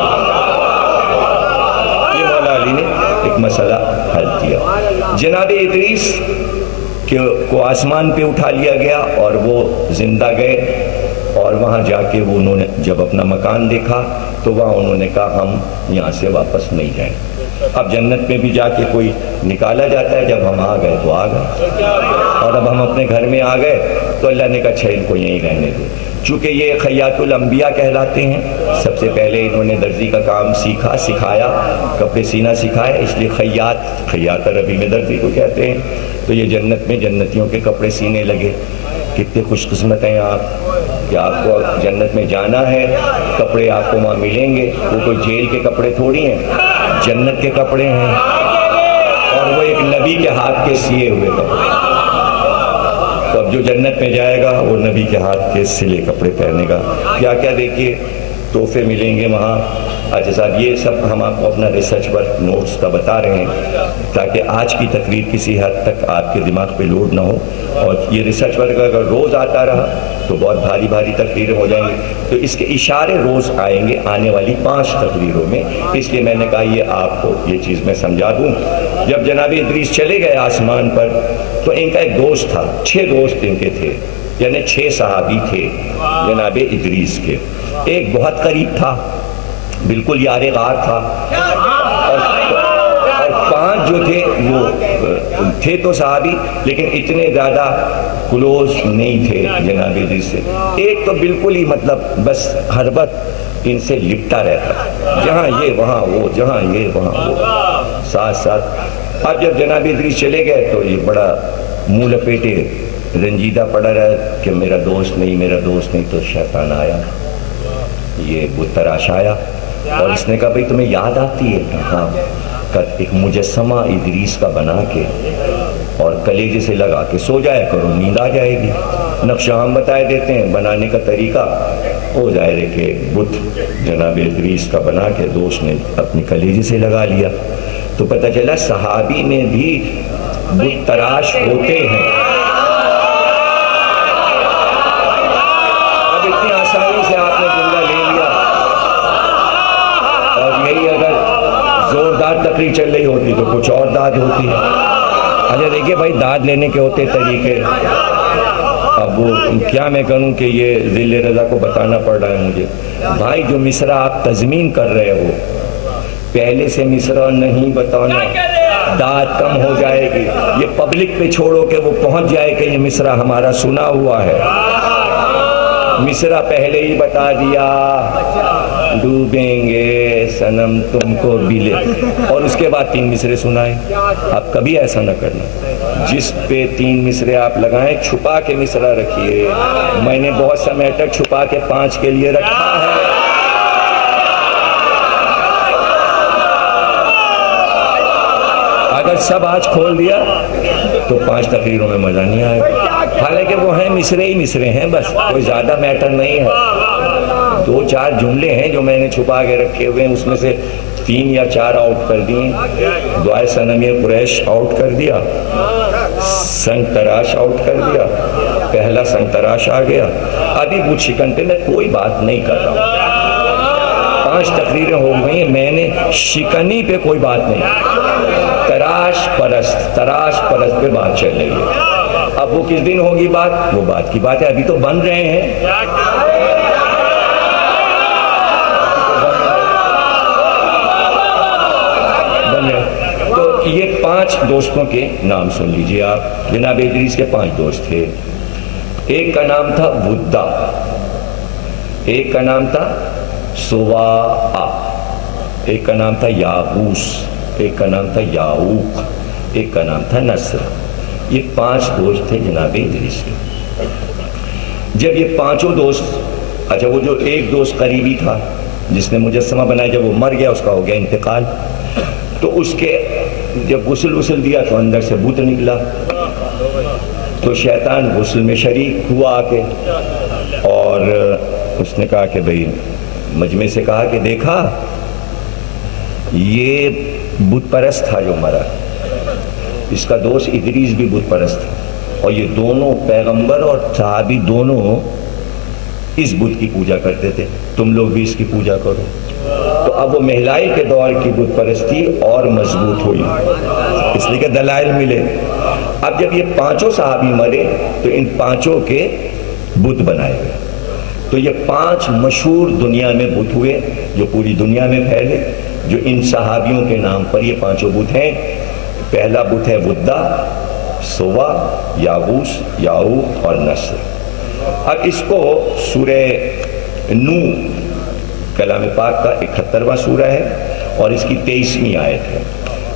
ये मौला अली ने एक मसला हल किया। जनाब इदरीस को आसमान पे उठा लिया गया और वो जिंदा गए, और वहाँ जाके वो उन्होंने जब अपना मकान देखा तो वहाँ उन्होंने कहा हम यहाँ से वापस नहीं जाएं। अब जन्नत में भी जाके कोई निकाला जाता है, जब हम आ गए तो आ गए, और अब हम अपने घर में आ गए तो अल्लाह ने कहा अच्छा इनको यहीं रहने दो। चूँकि ये खैयातुल अंबिया कहलाते हैं, सबसे पहले इन्होंने दर्जी का काम सीखा, सिखाया, कपड़े सीना सिखाया, इसलिए खैयात अरबी में दर्जी को कहते हैं। तो ये जन्नत में जन्नतियों के कपड़े सीने लगे। कितने खुशकिस्मत हैं आप कि आपको जन्नत में जाना है, कपड़े आपको वहाँ मिलेंगे। वो कोई जेल के कपड़े थोड़ी हैं, जन्नत के कपड़े हैं, और वो एक नबी के हाथ के सिए हुए कपड़े। तो अब जो जन्नत में जाएगा वो नबी के हाथ के सिले कपड़े पहनेगा। क्या क्या देखिए तोहफे मिलेंगे वहाँ। अच्छा साहब, ये सब हम आपको अपना रिसर्च वर्क नोट्स का बता रहे हैं ताकि आज की तकरीर किसी हद तक आपके दिमाग पे लोड ना हो। और ये रिसर्च वर्क अगर रोज़ आता रहा तो बहुत भारी भारी तकरीरें हो जाएंगी। तो इसके इशारे रोज़ आएंगे आने वाली 5 तकरीरों में। इसलिए मैंने कहा ये आपको ये चीज़ मैं समझा दूँ। जब जनाब इदरीस चले गए आसमान पर तो इनका एक दोस्त था, 6 दोस्त इनके थे, यानी 6 सहाबी थे जनाब इदरीस के। एक बहुत करीब था, बिल्कुल यारे गार था, और 5 जो थे वो थे तो सहाबी लेकिन इतने ज़्यादा क्लोज नहीं थे जनाब इदरीस से। एक तो बिल्कुल ही मतलब बस हर वक्त इनसे लिपटा रहता, जहाँ ये वहाँ वो, जहाँ ये वहाँ वो, साथ साथ। अब जब जनाब इदरीस चले गए तो ये बड़ा मुँह लपेटे रंजीदा पड़ा रहा कि मेरा दोस्त नहीं, मेरा दोस्त नहीं। तो शैतान आया, ये बुत तराश आया, और इसने कहा भाई तुम्हें याद आती है? हाँ। एक मुजस्समा इदरीस का बना के और कलेजे से लगा के सो जाया करो, नींद आ जाएगी। नक्शा हम बताए देते हैं बनाने का तरीका। हो जाए कि बुत जनाब इदरीस का बना के दोस्त ने अपनी कलेजे से लगा लिया। तो पता चला सहाबी में भी बुत तराश होते हैं। अब इतनी आसानी से आपने जुमला ले लिया, और यही अगर जोरदार तकरीर चल रही होती तो कुछ और दाद होती है। अच्छा देखिए भाई, दाद लेने के होते तरीके। अब वो क्या मैं करूं कि ये ज़िले रज़ा को बताना पड़ रहा है मुझे। भाई जो मिसरा आप तज़मीन कर रहे हो, पहले से मिसरा नहीं बताना, दाद कम हो जाएगी। ये पब्लिक पे छोड़ो कि वो पहुंच जाए कि ये मिसरा हमारा सुना हुआ है। मिसरा पहले ही बता दिया, डूबेंगे सनम तुमको बिले, और उसके बाद 3 मिसरे सुनाए। आप कभी ऐसा न करना, जिस पे 3 मिसरे आप लगाएं छुपा के मिसरा रखिए। मैंने बहुत समय तक छुपा के 5 के लिए रखा है। अगर सब आज खोल दिया तो 5 तकरीरों में मजा नहीं आएगा। हालांकि वो हैं मिसरे ही मिसरे हैं, बस कोई ज्यादा मैटर नहीं है। 2-4 जुमले हैं जो मैंने छुपा के रखे हुए हैं, उसमें से 3 या 4 आउट कर दिए। दुआए सनम कुरैश आउट कर दिया, संग तराश आउट कर दिया, पहला संग तराश आ गया। अभी वो शिकन पे मैं कोई बात नहीं कर रहा हूँ। 5 तकरीरें हो गई, मैंने शिकनी पे कोई बात नहीं, तराश परस्त पे बात चल रही है। अब वो किस दिन होगी बात, वो बात की बात है, अभी तो बन रहे हैं। तो ये 5 दोस्तों के नाम सुन लीजिए आप। जनाब इदरीस के 5 दोस्त थे। एक का नाम था बुद्दा, एक का नाम था सुवाआ, एक का नाम था यागूस, एक का नाम था याऊक, एक का नाम था नस्र। ये 5 दोस्त थे जनाब इदरीस के। जब ये 5 दोस्त, अच्छा वो जो एक दोस्त करीबी था जिसने मुजस्समा बनाया, जब वो मर गया, उसका हो गया इंतकाल, तो उसके जब गुस्ल दिया तो अंदर से भूत निकला। तो शैतान गुस्ल में शरीक हुआ आके, और उसने कहा कि भाई, मजमे से कहा कि देखा ये बुत परस्त था जो मरा, इसका दोस्त इदरीस भी बुत परस्त था, और ये दोनों पैगंबर और सहाबी दोनों इस बुत की पूजा करते थे, तुम लोग भी इसकी पूजा करो। तो अब वो महलाई के दौर की बुत परस्ती और मजबूत हुई, इसलिए कि दलाइल मिले। अब जब ये 5 सहाबी मरे तो इन 5 के बुत बनाए गए। तो ये 5 मशहूर दुनिया में बुत हुए जो पूरी दुनिया में फैले, जो इन सहाबियों के नाम पर ये 5 बुत हैं। पहला बुत है बुद्धा, सुवा, यागूस, याऊक और नस्र। अब इसको सूरह नू कलाम पाक का 71वां सूरा है और इसकी 23वीं आयत है।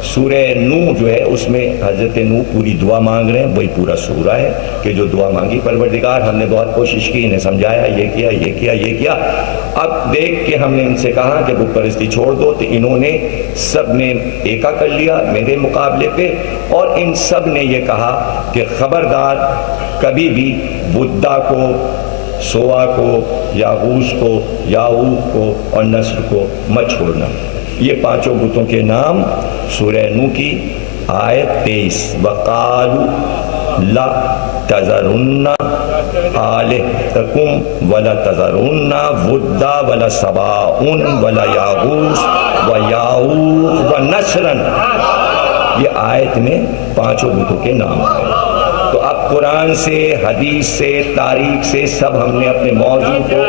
सूरह नू जो है उसमें हजरत नू पूरी दुआ मांग रहे हैं, वही पूरा सूरा है कि जो दुआ मांगी, परवरदिगार हमने बहुत कोशिश की, इन्हें समझाया, ये किया, ये किया, ये किया। अब देख के हमने इनसे कहा कि बुत परस्ती छोड़ दो, तो इन्होंने सब ने एका कर लिया मेरे मुकाबले पे, और इन सब ने ये कहा कि खबरदार कभी भी बुद्धा को, सोआ को, यागूस को, याऊक को और नस्र को मत छोड़ना। ये 5 बुतों के नाम सूरह नू की आयत 23, वक़ालू ला तज़रुन्ना आलिहतकुम वला तज़रुन्ना वुद्दा वला सबाउन वला यागूस व याऊक व नस्रन। ये आयत में 5 बुतों के नाम हैं। तो अब कुरान से, हदीस से, तारीख से सब हमने अपने मौजू को,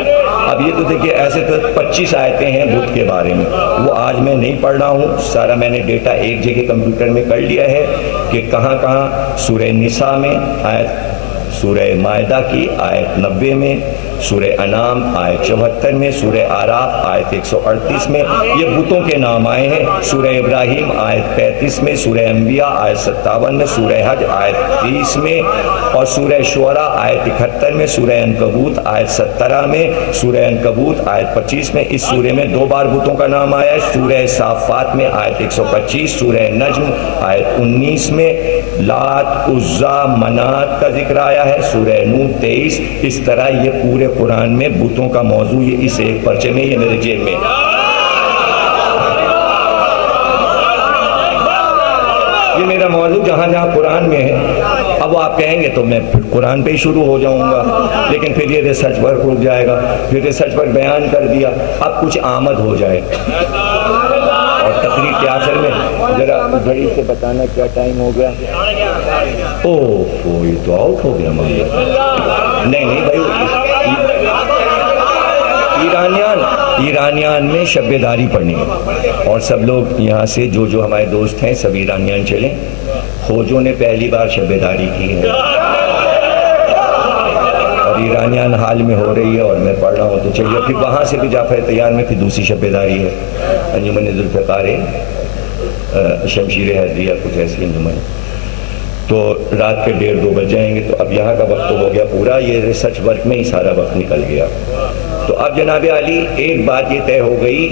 अब ये तो देखिए ऐसे तो 25 आयतें हैं बुत के बारे में, वो आज मैं नहीं पढ़ रहा हूँ, सारा मैंने डेटा एक जगह कंप्यूटर में कर लिया है कि कहाँ कहाँ। सूरह निसा में आयत, सूरह मायदा की आयत 90 में, सूरह अनाम आयत 74 में, सूरह आराफ आयत 138 में ये बुतों के नाम आए हैं। सूरह इब्राहिम आयत 35 में, सूरह अंबिया आयत 57 में, सूरह हज आयत 30 में, और सूरह शुअरा आयत 71 में, सूरह अनकबूत आयत 17 में, सूरह अनकबूत आयत 25 में। इस सूरह में 2 बार बुतों का नाम आया है। सूरह साफात में आयत 125, सूरह नज्म आयत 19 में लात, उज्जा, मनात का जिक्र आया है, सूरह नूह 23। इस तरह ये पूरे कुरान में बुतों का मौजू ये इस एक पर्चे में, ये मेरे जेब में, ये मेरा मौजू जहाँ जहाँ कुरान में है। अब आप कहेंगे तो मैं फिर कुरान पे ही शुरू हो जाऊंगा, लेकिन फिर ये रिसर्च वर्क रुक जाएगा, फिर रिसर्च वर्क बयान कर दिया, अब कुछ आमद हो जाए। और तकरीर के आखिर में जरा घड़ी से बताना क्या टाइम हो गया। ओह, ये तो आउट हो गया मामला। नहीं भाई, ईरानियान में शब्बेदारी पढ़नी है और सब लोग यहाँ से जो हमारे दोस्त हैं सब ईरानियान चले। खोजों ने पहली बार शब्बेदारी की है और ईरानियान हाल में हो रही है और मैं पढ़ रहा हूँ। तो चलिए फिर वहाँ से भी जाफर तैयार में फिर दूसरी शब्बेदारी है, अंजुमन जुल्फ़िकार शमशीर हैदरिया, कुछ ऐसी अंजुमन। तो रात के 1:30-2 बज जाएंगे। तो अब यहाँ का वक्त तो हो गया पूरा, ये रिसर्च वर्क में ही सारा वक्त निकल गया। तो अब जनाब आली एक बात ये तय हो गई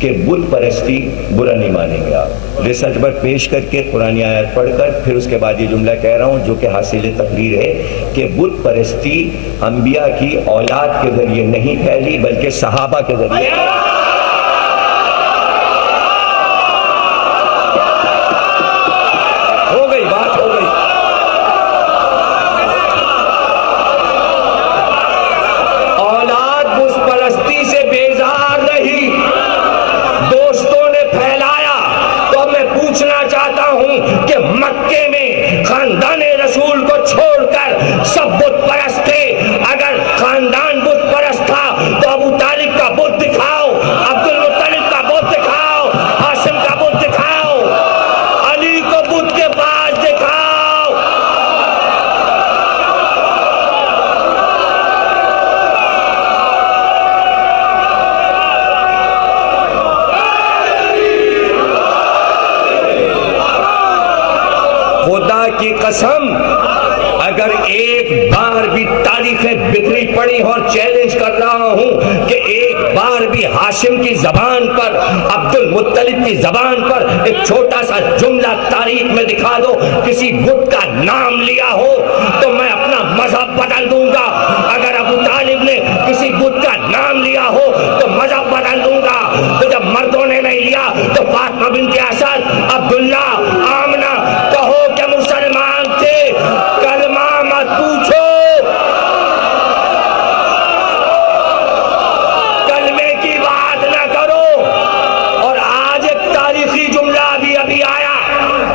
कि बुत परस्ती बुरा नहीं मानेंगे आप। रिसर्च वर्क पेश करके कुरानी आयत पढ़कर फिर उसके बाद ये जुमला कह रहा हूँ जो कि हासिल तकरीर है कि बुत परस्ती अंबिया की औलाद के जरिए नहीं फैली बल्कि सहाबा के जरिए। हो गई बात, हो गई। औलाद बुत परस्ती से बेजार रही, दोस्तों ने फैलाया। तो मैं पूछना चाहता हूं कि मक्के में खानदान रसूल को छोड़कर सब बुत परस्त थे। अगर खानदान बुत परस्त था तो अबू तालिब का बुत दिखाओ, अब्दुल मुत्तलिब का बुत दिखाओ, हाशिम का बुत दिखाओ, अली को बुत के पास दिखाओ। खुदा की कसम, अगर एक बार भी तारीखें बिखरी पड़ी और चैलेंज कर रहा हूं कि एक बार भी हाशिम की जबान पर, अब्दुल मुत्तलिब की जबान पर एक छोटा सा जुमला तारीख में दिखा दो किसी बुत का नाम लिया हो तो मैं अपना मजहब बदल दूंगा। अगर अबू तालिब ने किसी बुत का नाम लिया हो तो मजहब बदल दूंगा। तो जब मर्दों ने नहीं लिया तो फातिमा बिन्त असद, अब्दुल्ला, आमना कहो कि मुसलमान थे। कलमा मत पूछो, कलमे की बात ना करो। और आज एक तारीखी जुमला अभी आया,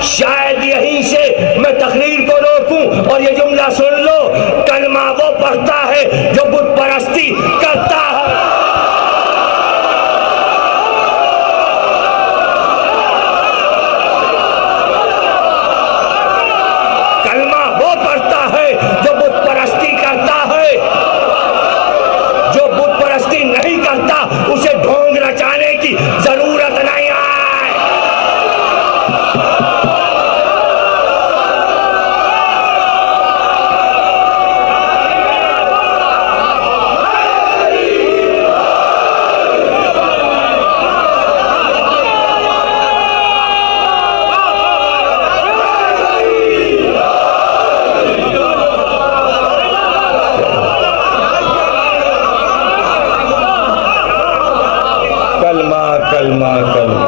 शायद यहीं से मैं तकरीर को रोकूं और ये जुमला सुन लो। कलमा वो पढ़ता है जो बुत परस्ती करता है। कलमा वो पढ़ता है जो बुत परस्ती करता है। जो बुत परस्ती नहीं करता उसे ढोंग रचाने की जरूरत नहीं है। कलमा कलमा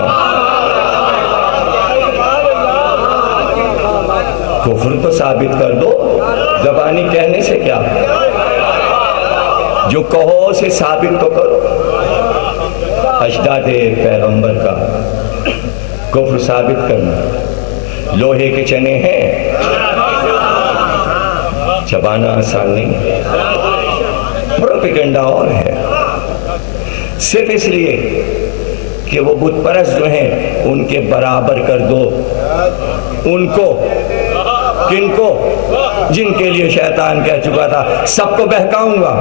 कुफ्र तो साबित कर दो, जबानी कहने से क्या, जो कहो उसे साबित तो करो। अजदाद पैगंबर का कुफ्र साबित करना लोहे के चने हैं, चबाना आसान नहीं है। प्रोपेगेंडा और है, सिर्फ इसलिए कि वो बुत परस्त जो हैं उनके बराबर कर दो उनको। किनको? जिनके लिए शैतान कह चुका था सबको बहकाऊंगा,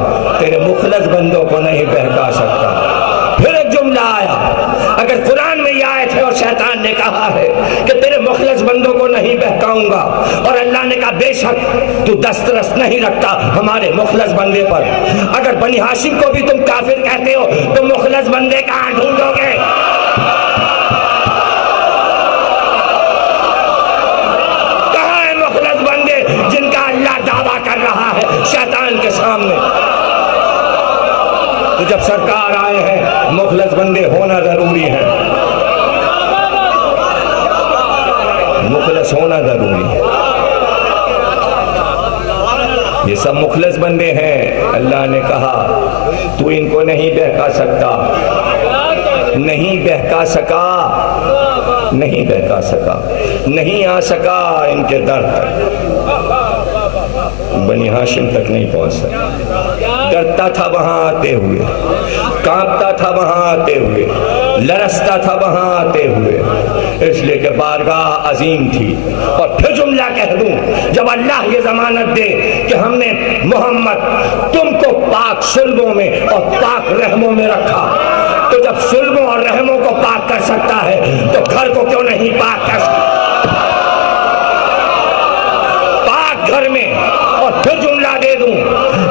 तेरे मुखलस बंदों को नहीं बहका सकता। फिर एक जुमला आया, अगर कुरान में ये आयत है और शैतान ने कहा है कि तेरे मुखलस बंदों को नहीं बहकाऊंगा, और अल्लाह ने कहा बेशक तू दस्तरस नहीं रखता हमारे मुखलस बंदे पर। अगर बनी हाशिम को भी तुम काफिर कहते हो तो मुखलस बंदे कहां ढूंढोगे? कहां है मुखलस बंदे जिनका अल्लाह दावा कर रहा है शैतान के सामने? तो जब सरकार आए हैं मुखलस बंदे होना जरूरी है, मुखलस होना जरूरी है। ये सब मुखलस बंदे हैं। अल्लाह ने कहा तू इनको नहीं बहका सकता, नहीं बहका सका, नहीं बहका सका, नहीं आ सका इनके दर तक। बनी हाशिम तक नहीं पहुंच सका। डरता था वहां आते हुए, कांपता था वहां आते हुए, लरसता था वहां आते हुए, इसलिए कि बारगाह अजीम थी। और फिर जुमला कह दूं, जब अल्लाह ये जमानत दे कि हमने मोहम्मद तुमको पाक सुल्बों में और पाक रहमों में रखा, तो जब सुल्बों और रहमों को पाक कर सकता है तो घर को क्यों नहीं पाक कर सकता? पाक घर में। और फिर जुमला दे दूं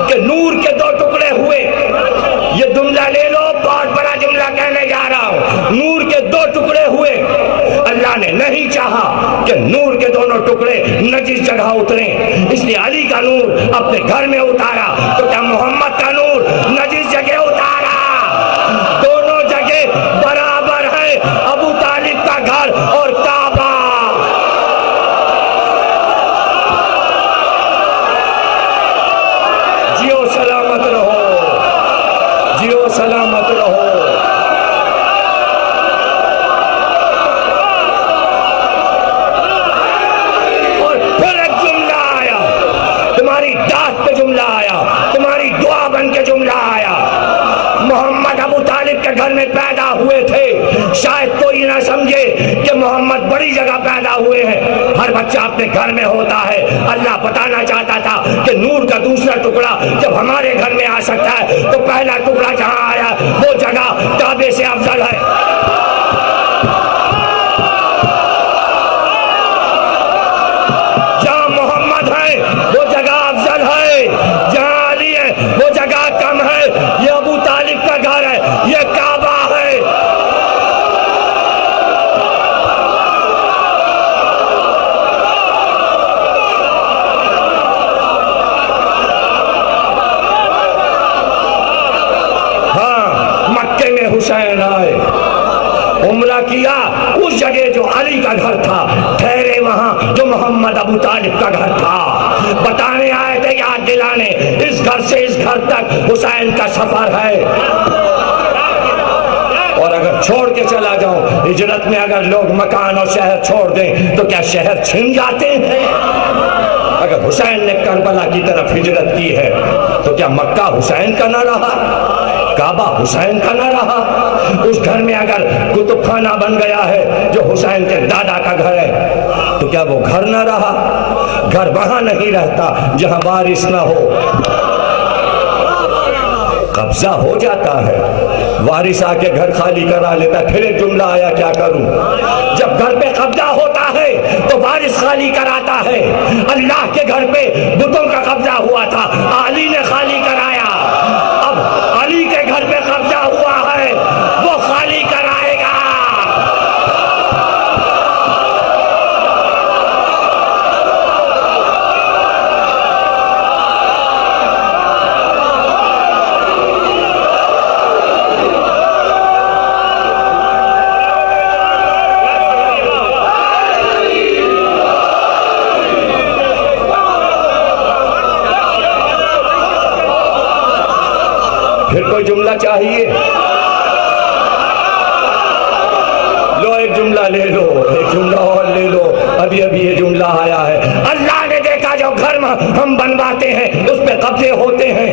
कि नूर के दो टुकड़े हुए, ये जुमला ले लो, बहुत बड़ा जुमला कहने जा रहा हूं। नूर के दो टुकड़े हुए, अल्लाह ने नहीं चाहा कि नूर के दोनों टुकड़े नजीस जगह उतरे, इसलिए अली का नूर अपने घर में उतारा। तो क्या मोहम्मद का नूर नजीस जगह उतारा? दोनों जगह बराबर है, अबू तालिब का घर और काबा। जियो सलामत रहो, जियो सलामत रहो। और फिर एक जुमला आया, तुम्हारी दात पे जुमला आया, तुम्हारी दुआ बन के जुमला आया। मोहम्मद अबू तालिब के घर में पैदा हुए थे, शायद कोई ना समझे कि मोहम्मद बड़ी जगह पैदा हुए हैं। हर बच्चा अपने घर में होता है। अल्लाह बताना चाहता था कि नूर का दूसरा टुकड़ा जब हमारे घर में आ सकता है तो पहला टुकड़ा जहां आया वो जगह काबे से अफजल है। जहां मोहम्मद है वो जगह अफजल है, जहां अली है वो जगह कम है। ये अबू तालिब का घर है, ये काबा है। हुसैन आए, उम्रा किया उस जगह जो अली का घर था, ठहरे वहां जो मोहम्मद अबू तालिब का घर था। बताने आए थे, याद दिलाने, इस घर से इस घर तक हुसैन का सफर है। और अगर छोड़ के चला जाऊं, हिजरत में अगर लोग मकान और शहर छोड़ दें तो क्या शहर छिन जाते हैं? अगर हुसैन ने करबला की तरफ हिजरत की है तो क्या मक्का हुसैन का ना रहा, काबा हुसैन का ना रहा? उस घर में अगर कुतुब खाना बन गया है जो हुसैन के दादा का घर है तो क्या वो घर ना रहा? घर वहां नहीं रहता जहां बारिश ना हो, कब्जा हो जाता है। वारिस आके घर खाली करा लेता। फिर एक जुमला आया, क्या करूं? जब घर पे कब्जा होता है तो वारिस खाली कराता है। अल्लाह के घर पे बुतों का कब्जा हुआ था, अली ने खाली कराया। अब अली के घर पे कब्जा हुआ है, वो खाली कराएगा। फिर कोई जुमला चाहिए? लो एक जुमला ले लो, एक जुमला और ले लो। अभी अभी ये जुमला आया है, अल्लाह ने देखा जो घर में हम बनवाते हैं उस पे कब्जे होते हैं।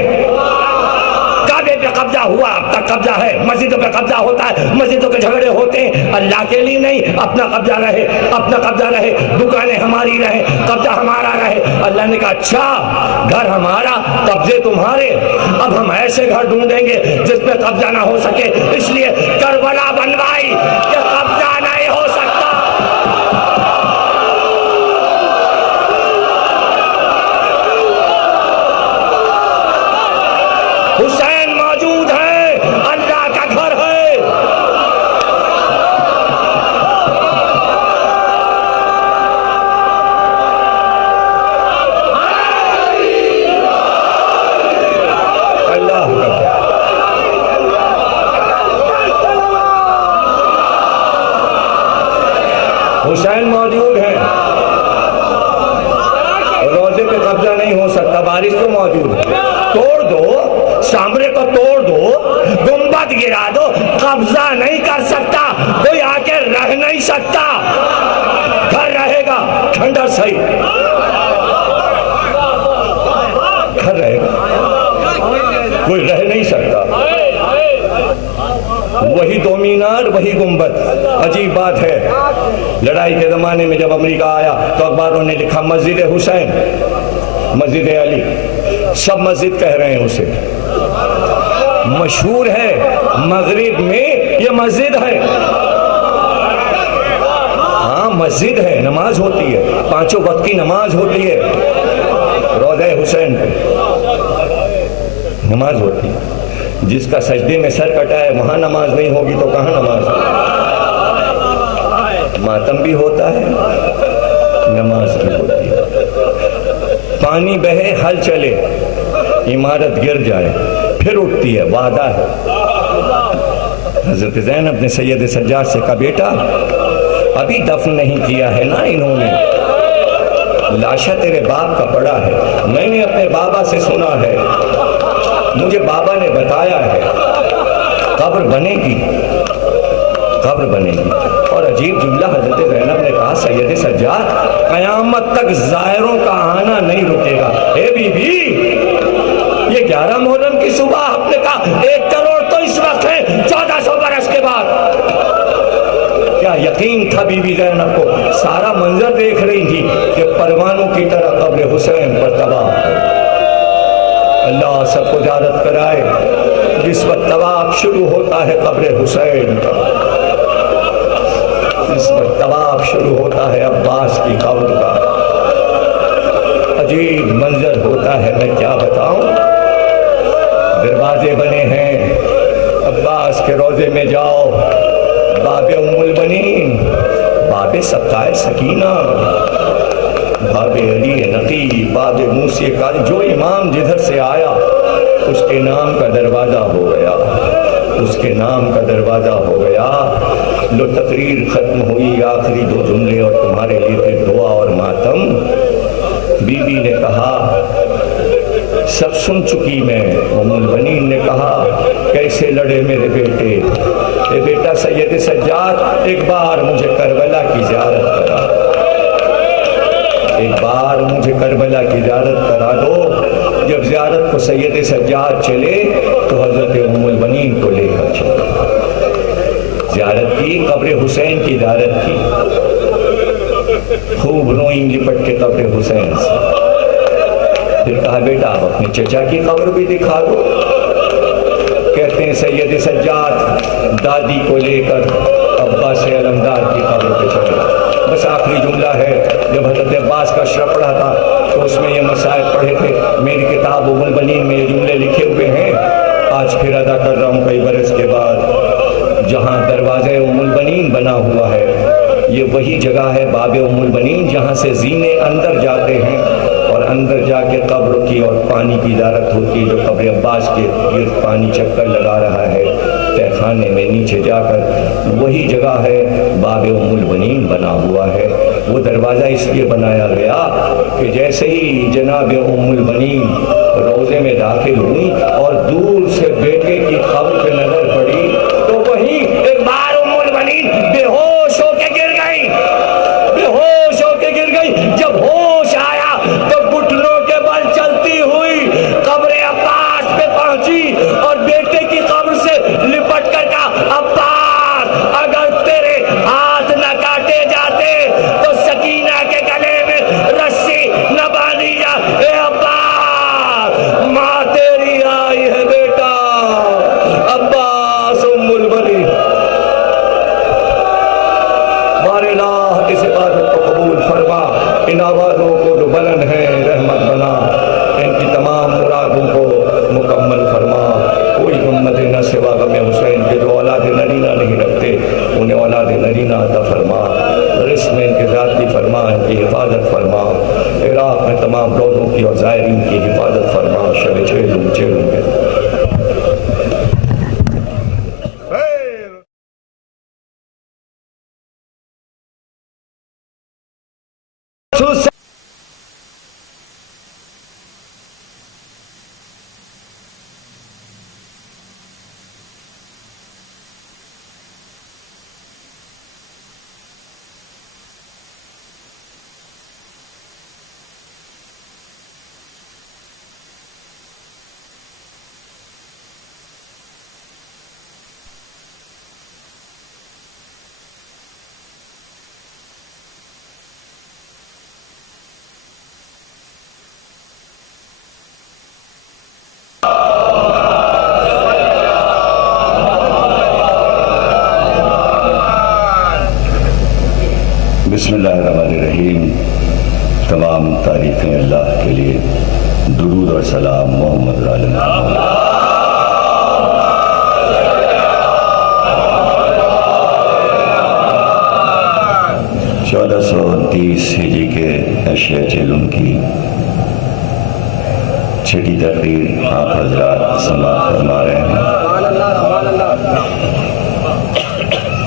काबे पे कब्जा हुआ, अब तक कब्जा है। मस्जिदों पे कब्जा होता है, मस्जिदों के झगड़े होते हैं। अल्लाह के लिए नहीं, अपना कब्जा रहे, अपना कब्जा रहे, दुकानें हमारी रहे, कब्जा हमारा रहे। अल्लाह ने कहा अच्छा, घर हमारा, कब्जे तुम्हारे। अब हम ऐसे घर ढूंढेंगे जिस पे कब्जा ना हो सके, इसलिए करबला बनवाई कि कब्जा नहीं हो सकता। हुसैन मौजूद है, अल्लाह का घर है। अल्लाह का हुसैन मौजूद है। रोजे पे कब्जा नहीं हो सकता, बारिश तो मौजूद है। तोड़ दो, सामने को तोड़ दो, गुंबद गिरा दो, कब्जा नहीं कर सकता, कोई आके रह नहीं सकता। घर रहेगा खंडर सही। अजीब बात है, लड़ाई के ज़माने में जब अमेरिका आया तो अखबारों ने लिखा मस्जिद हुसैन, मस्जिद अली, सब मस्जिद कह रहे हैं उसे। मशहूर है मगरिब में ये मस्जिद है, हाँ मस्जिद है, नमाज होती है, 5 वक्त की नमाज होती है, रोज़े हुसैन पे नमाज होती है। जिसका सजदे में सर कटा है वहां नमाज नहीं होगी तो कहां नमाज होगी? मातम भी होता है, नमाज भी होती है। पानी बहे हल चले, इमारत गिर जाए फिर उठती है, वादा है। हजरत ज़ैनब ने सैयद सज्जाद से कहा, बेटा अभी दफन नहीं किया है ना इन्होंने, लाशा तेरे बाप का पड़ा है, मैंने अपने बाबा से सुना है, मुझे बाबा ने बताया है कब्र बनेगी, कब्र बनेगी। और अजीब जुमला हजरत ज़ैनब ने कहा, सैयद सज्जाद कयामत तक ज़ायरों का आना नहीं रुकेगा। हे बीबी, ये 11 मुहर्रम की सुबह आपने कहा 1 करोड़ तो इस वक्त है 1400 बरस के बाद। क्या यकीन था बीबी ज़ैनब को? सारा मंजर देख रही थी कि परवानों की तरह कब्र हुसैन पर तबाह। अल्लाह सबको ज़ियारत कराए। जिस वक्त तवाफ शुरू होता है कब्र हुसैन का, जिस वक्त तवाफ शुरू होता है अब्बास की कब्र का, अजीब मंजर होता है, मैं क्या बताऊं। दरवाजे बने हैं, अब्बास के रोजे में जाओ, बाबे उम्मुल बनीन, बाबे सब्ताए सकीना, बाबे अली नकी, बाबे मूसी कारी, जो इमाम जिधर से आया उसके नाम का दरवाज़ा हो गया, उसके नाम का दरवाज़ा हो गया। लो तकरीर ख़त्म हुई, आखिरी 2 जुमले और तुम्हारे लिए फिर दुआ और मातम। बीबी ने कहा सब सुन चुकी मैं। उम्मुल बनीन ने कहा कैसे लड़े मेरे बेटे? ए बेटा सैयद सज्जाद, एक बार मुझे करबला की ज़ियारत करा, एक बार मुझे करबला की ज़ियारत करा दो। जब ज़ियारत को सैयद सज्जाद चले तो हज़रत उम्मुल बनीन को लेकर चले। ज़ियारत की, कब्र हुसैन की ज़ियारत की, खूब रोई लिपट के कब्र हुसैन से। फिर कहा बेटा आप अपने चचा की कब्र भी दिखा दो। कहते हैं सैयद सज्जाद दादी को लेकर अब्बा से अलमदार की कब्र पे चले। बस आखिरी जुमला है, जब हज़रत अब्बास का अशरफ पढ़ा था तो उसमें ये मसाइल पढ़े थे। मेरी किताब उम्मुल बनीन में ये जुमले लिखे हुए हैं, आज फिर अदा कर रहा हूँ कई बरस के बाद। जहाँ दरवाज़े उम्मुल बनीन बना हुआ है, ये वही जगह है बाबे उम्मुल बनीन जहाँ से जीने अंदर जाते हैं और अंदर जाके कब्र की और पानी की ज़ियारत होती है। जो कब्र अब्बास के गिर्द पानी चक्कर लगा रहा है तहखाने में नीचे जाकर, वही जगह है बाबे उम्मुल बनीन बना हुआ है। वो दरवाज़ा इसलिए बनाया गया कि जैसे ही जनाब उम्मुल बनीन रोज़े में दाखिल हुई और दूर से बेटे की कब्र पे नजर पड़ी तो वहीं एक बार उम्मुल बनीन बेहोश होके गिर गई, बेहोश होके गिर गई। जब होश आया तो घुटनों के बल चलती हुई कब्र अब्बास पे पहुंची और बेटे की कब्र से लिपट कर कहा, अब्बास अगर तेरे हाथ न काटे जाते तो सकीना के गले में रस्सी न बांधी जा। ए अब्बास, माँ तेरी आई है बेटा। अब्बास उम्मुल बनीन, हमारे अल्लाह इस इबादत को कबूल फरमा, इन आवाज़ों को जो बुलंद है रहमत बना, इनकी तमाम मुरादों को मुकम्मल फरमा। कोई उम्मत न सिवा गमे हुसैन के जो औलाद नरीना नहीं रखते उन्हें औलाद नरीना अता फरमा, रिस्क में इनके ज़ाती फरमा, इनकी हिफाजत फरमा। इराक़ में तमाम रोज़ों की और ज़ायरीन की हिफाजत फरमा। शब चेलूं के दुरूद और सलाम मोहम्मद 1430 हिजरी के अशया चेलुम की छठी तकरीर आप हजरात समाअत फरमा रहे हैं।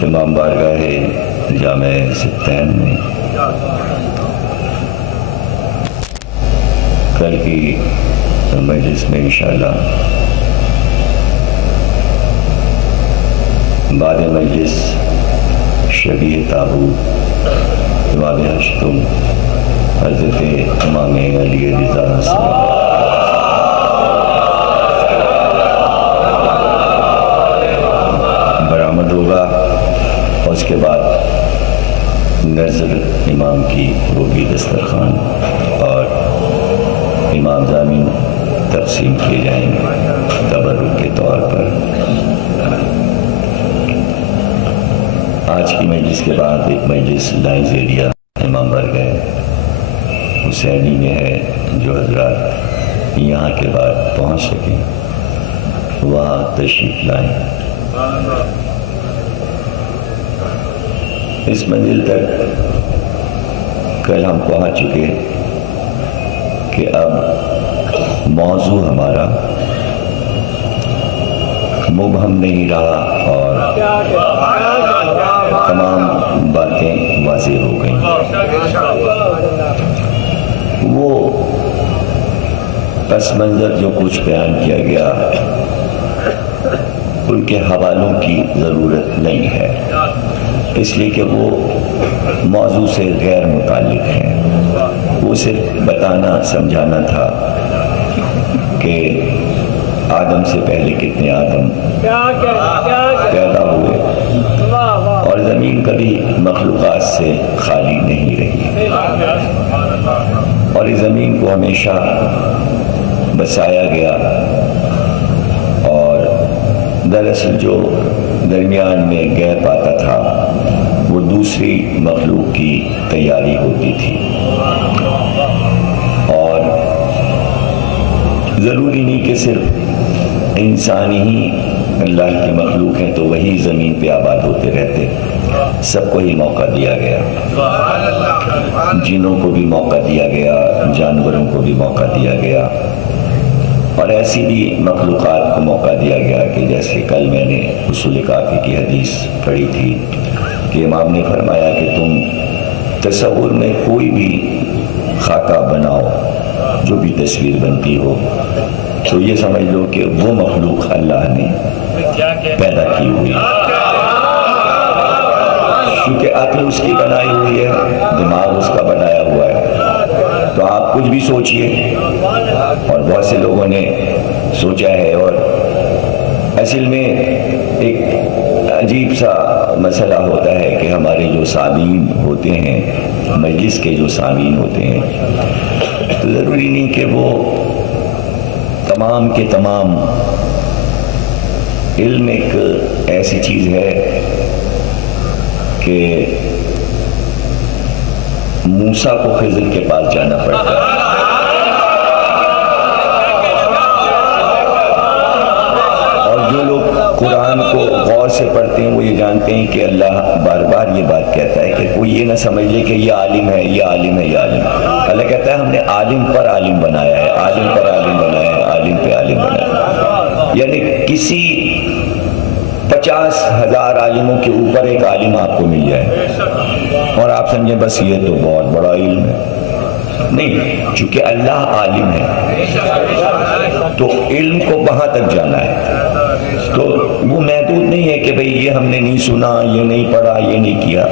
इमाम बारगाह जामे सित्तैन में कल की मजलिस में इंशाअल्लाह बाद मजलिस शबीह ताबूत इमाम हश्तुम हज़रत इमाम अली रिज़ा बरामद होगा और उसके बाद नज़र इमाम की होगी दस्तरखान और इमाम ज़मीन तकसीम किए जाएंगे तबरुक के तौर पर। आज की मजलिस के बाद एक मजलिस लाइन्स एरिया इमाम बारगाह हुसैनी में है, जो हजरात यहाँ के बाद पहुँच सकें वहाँ तशरीफ लाएँ। इस मंजिल तक कल हम पहुँच चुके कि अब मौजू हमारा मुबहम नहीं रहा और तमाम बातें वाज़ेह हो गई। वो पस मंज़र जो कुछ बयान किया गया उनके हवालों की ज़रूरत नहीं है, इसलिए कि वो मौजू से गैर मुताल्लिक़ हैं। वो सिर्फ बताना समझाना था कि आदम से पहले कितने आदम पैदा हुए और ज़मीन कभी मखलूक़ात से खाली नहीं रही और इस ज़मीन को हमेशा बसाया गया और दरअसल जो दरमियान में गैप आता था वो दूसरी मखलूक की तैयारी होती थी और ज़रूरी नहीं कि सिर्फ इंसान ही अल्लाह की मखलूक हैं तो वही ज़मीन पे आबाद होते रहते। सबको ही मौका दिया गया, जिनों को भी मौका दिया गया, जानवरों को भी मौका दिया गया और ऐसी भी मखलूक़ात को मौका दिया गया कि जैसे कल मैंने उसूल काफ़ी की हदीस पढ़ी थी कि इमाम ने फरमाया कि तुम तसव्वुर में कोई भी खाका बनाओ, जो भी तस्वीर बनती हो, तो ये समझ लो कि वो मखलूक अल्लाह ने पैदा की हुई है, क्योंकि अक्ल उसकी बनाई हुई है, दिमाग उसका बनाया हुआ है। तो आप कुछ भी सोचिए और बहुत से लोगों ने सोचा है और असल में एक अजीब सा मसला होता है कि हमारे जो सामीन होते हैं, मजलिस के जो सामीन होते हैं, तो ज़रूरी नहीं कि वो तमाम के तमाम इल्म एक ऐसी चीज़ है कि मूसा को खिज़र के पास जाना पड़ता है और जो लोग कुरान को गौर से पढ़ते हैं वो ये जानते हैं कि अल्लाह बार बार ये बात कहता है कि कोई ये ना समझ ले कि ये आलिम है, ये आलिम है, ये आलिम। अल्लाह कहता है हमने आलिम पर आलिम बनाया है, आलिम पर आलिम बनाया है, आलिम पे आलिम बनाया है। यानी किसी 50,000 आलिमों के ऊपर एक आलिम आपको मिल जाए और आप समझें बस ये तो बहुत बड़ा इल्म है। नहीं, चूंकि अल्लाह आलिम है तो इल्म को वहां तक जाना है, तो वो महदूद नहीं है कि भाई ये हमने नहीं सुना, ये नहीं पढ़ा, ये नहीं किया।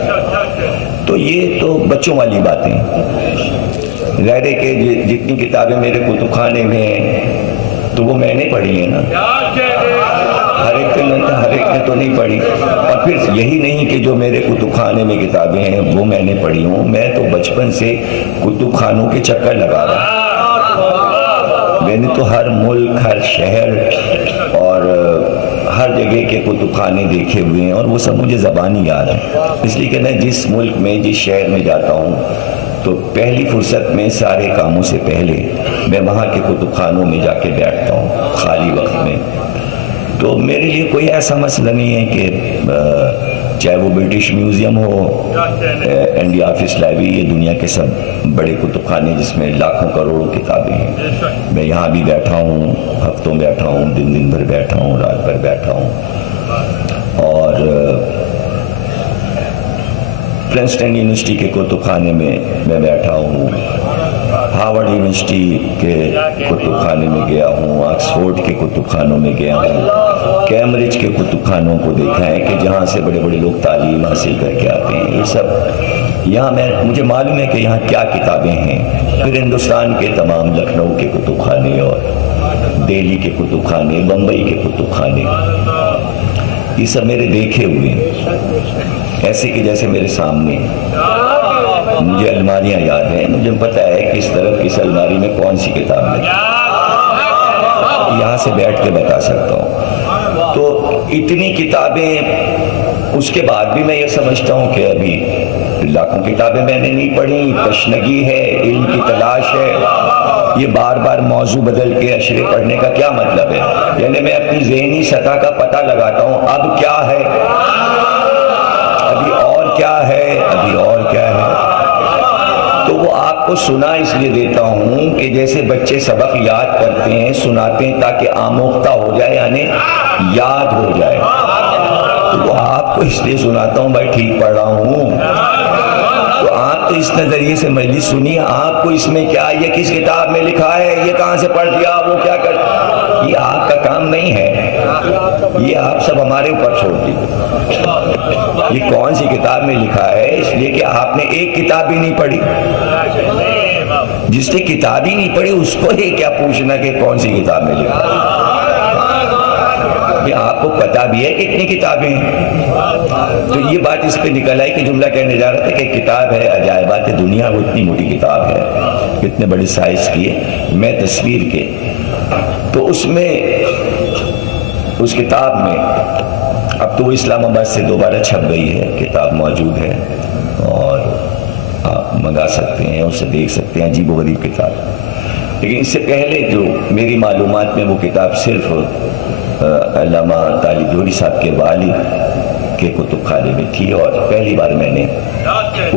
तो ये तो बच्चों वाली बातें हैं। ज़ाहिर है कि जितनी किताबें मेरे कुतुबखाने में हैं तो वो मैंने पढ़ी है ना, हर एक ने तो नहीं पढ़ी। और फिर यही नहीं कि जो मेरे कुतुबखाने में किताबें हैं वो मैंने पढ़ी हूँ, मैं तो बचपन से कुतुबखानों के चक्कर लगा रहा हूँ। मैंने तो हर मुल्क, हर शहर और हर जगह के कुतुबखाने देखे हुए हैं और वो सब मुझे ज़बानी याद है। इसलिए कि मैं जिस मुल्क में, जिस शहर में जाता हूँ तो पहली फुर्सत में सारे कामों से पहले मैं वहाँ के कुतुब खानों में जाके बैठता हूँ खाली वक्त में। तो मेरे लिए कोई ऐसा मसला नहीं है कि चाहे वो ब्रिटिश म्यूज़ियम हो, इंडिया ऑफिस लाइब्रेरी, ये दुनिया के सब बड़े कुतुब खाने जिसमें लाखों करोड़ों किताबें हैं। मैं यहाँ भी बैठा हूँ, हफ्तों में बैठा हूँ, दिन भर बैठा हूँ, रात भर बैठा हूँ। और प्रिंसटन यूनिवर्सिटी के कुतुब खाने में मैं बैठा हूँ, हार्वर्ड यूनिवर्सिटी के कुतुब खाने में गया हूँ, ऑक्सफोर्ड के कुतुब खानों में गया हूँ, कैम्ब्रिज के कुतुब खानों को देखा है कि जहाँ से बड़े बड़े लोग तालीम हासिल करके आते हैं। ये सब यहाँ मुझे मालूम है कि यहाँ क्या किताबें हैं। फिर हिंदुस्तान के तमाम, लखनऊ के कुतुब खाने और दिल्ली के कुतुब खाने, बम्बई के कुतुब खाने, ये सब मेरे देखे हुए हैं, ऐसे कि जैसे मेरे सामने। मुझे अलमारियाँ याद हैं, मुझे पता है किस तरफ किस अलमारी में कौन सी किताब है, यहाँ से बैठ के बता सकता हूँ। तो इतनी किताबें, उसके बाद भी मैं ये समझता हूँ कि अभी लाखों किताबें मैंने नहीं पढ़ी, तशनगी है, इल्म की तलाश है। ये बार बार मौजू बदल के अशरे पढ़ने का क्या मतलब है? यानी मैं अपनी ज़हनी सतह का पता लगाता हूँ, अब क्या है, अभी और क्या है, अभी और क्या है। तो वो आपको सुना इसलिए देता हूँ कि जैसे बच्चे सबक याद करते हैं, सुनाते हैं ताकि आमोख्ता हो जाए, यानी याद हो जाए। तो वो आपको इसलिए सुनाता हूँ, भाई ठीक पढ़ रहा हूँ। तो आप तो इस नजरिए से मजलिस सुनिए, आपको इसमें क्या, ये किस किताब में लिखा है, ये कहाँ से पढ़ दिया, वो क्या कर, ये आपका काम नहीं है। ये आप सब हमारे ऊपर छोड़ दीजिए। ये कौन सी किताब में लिखा है, इसलिए कि आपने एक किताब भी नहीं पढ़ी। जिसने किताब ही नहीं पढ़ी उसको ये क्या पूछना कि कौन सी किताब में लिखा है। आपको पता भी है कितनी किताबें हैं। तो ये बात इस पे निकल आई कि जुमला कहने जा रहा था कि किताब है अजायबात दुनिया, वो इतनी मोटी किताब है, इतने बड़े साइज की है, मैं तस्वीर के। तो उसमें, उस किताब में, अब तो वो इस्लामाबाद से दोबारा छप गई है, किताब मौजूद है और आप मंगा सकते हैं, उसे देख सकते हैं, अजीब व गरीब किताब। लेकिन इससे पहले जो मेरी मालूमात में वो किताब सिर्फ अल्लामा तालिब जोहरी साहब के वालिद के कुतुब खाने में थी, और पहली बार मैंने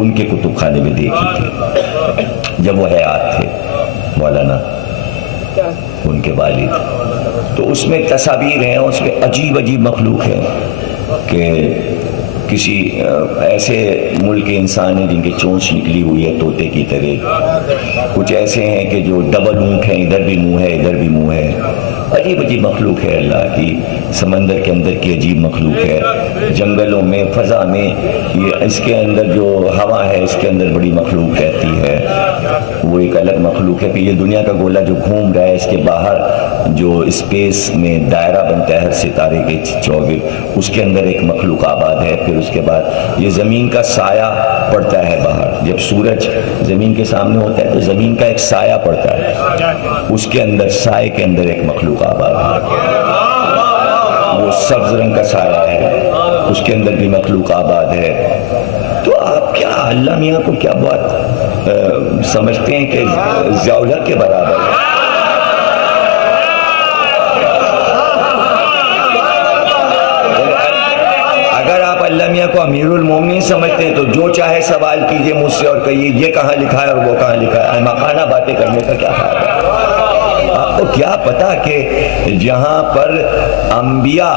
उनके कुतुब खाने में देखी थी जब वो हयात थे, मौलाना उनके वालिद। तो उसमें तस्वीर हैं, उसमें अजीब अजीब मखलूक है कि किसी ऐसे मुल्क के इंसान हैं जिनकी चोंच निकली हुई है तोते की तरह, कुछ ऐसे हैं कि जो डबल ऊँट हैं, इधर भी मुंह है इधर भी मुंह है। अजीब अजीब मखलूक है अल्लाह की, समंदर के अंदर की अजीब मखलूक है, जंगलों में, फ़ज़ा में, ये इसके अंदर जो हवा है इसके अंदर बड़ी मखलूक रहती है, वो एक अलग मखलूक है। फिर ये दुनिया का गोला जो घूम रहा है, इसके बाहर जो स्पेस में दायरा बनता है हर सितारे के चौगिर, उसके अंदर एक मखलूक आबाद है। फिर उसके बाद ये ज़मीन का साया पड़ता है बाहर, जब सूरज ज़मीन के सामने होता है तो ज़मीन का एक साया पड़ता है, उसके अंदर, साए के अंदर एक मखलूक आबाद है, वो सब्ज़ रंग का साया है, उसके अंदर भी मखलूक आबाद है। तो आप क्या अल्लाह मियाँ को क्या बहुत समझते हैं कि ज़िया-उल हक़ के बराबर है। अल्लाह मियाँ को अमीरुल मोमिनीन समझते हैं तो जो चाहे सवाल कीजिए मुझसे और कहिए ये कहाँ लिखा है और वो कहाँ लिखा है। मखाना बातें करने का क्या फायदा। आपको क्या पता कि जहाँ पर अंबिया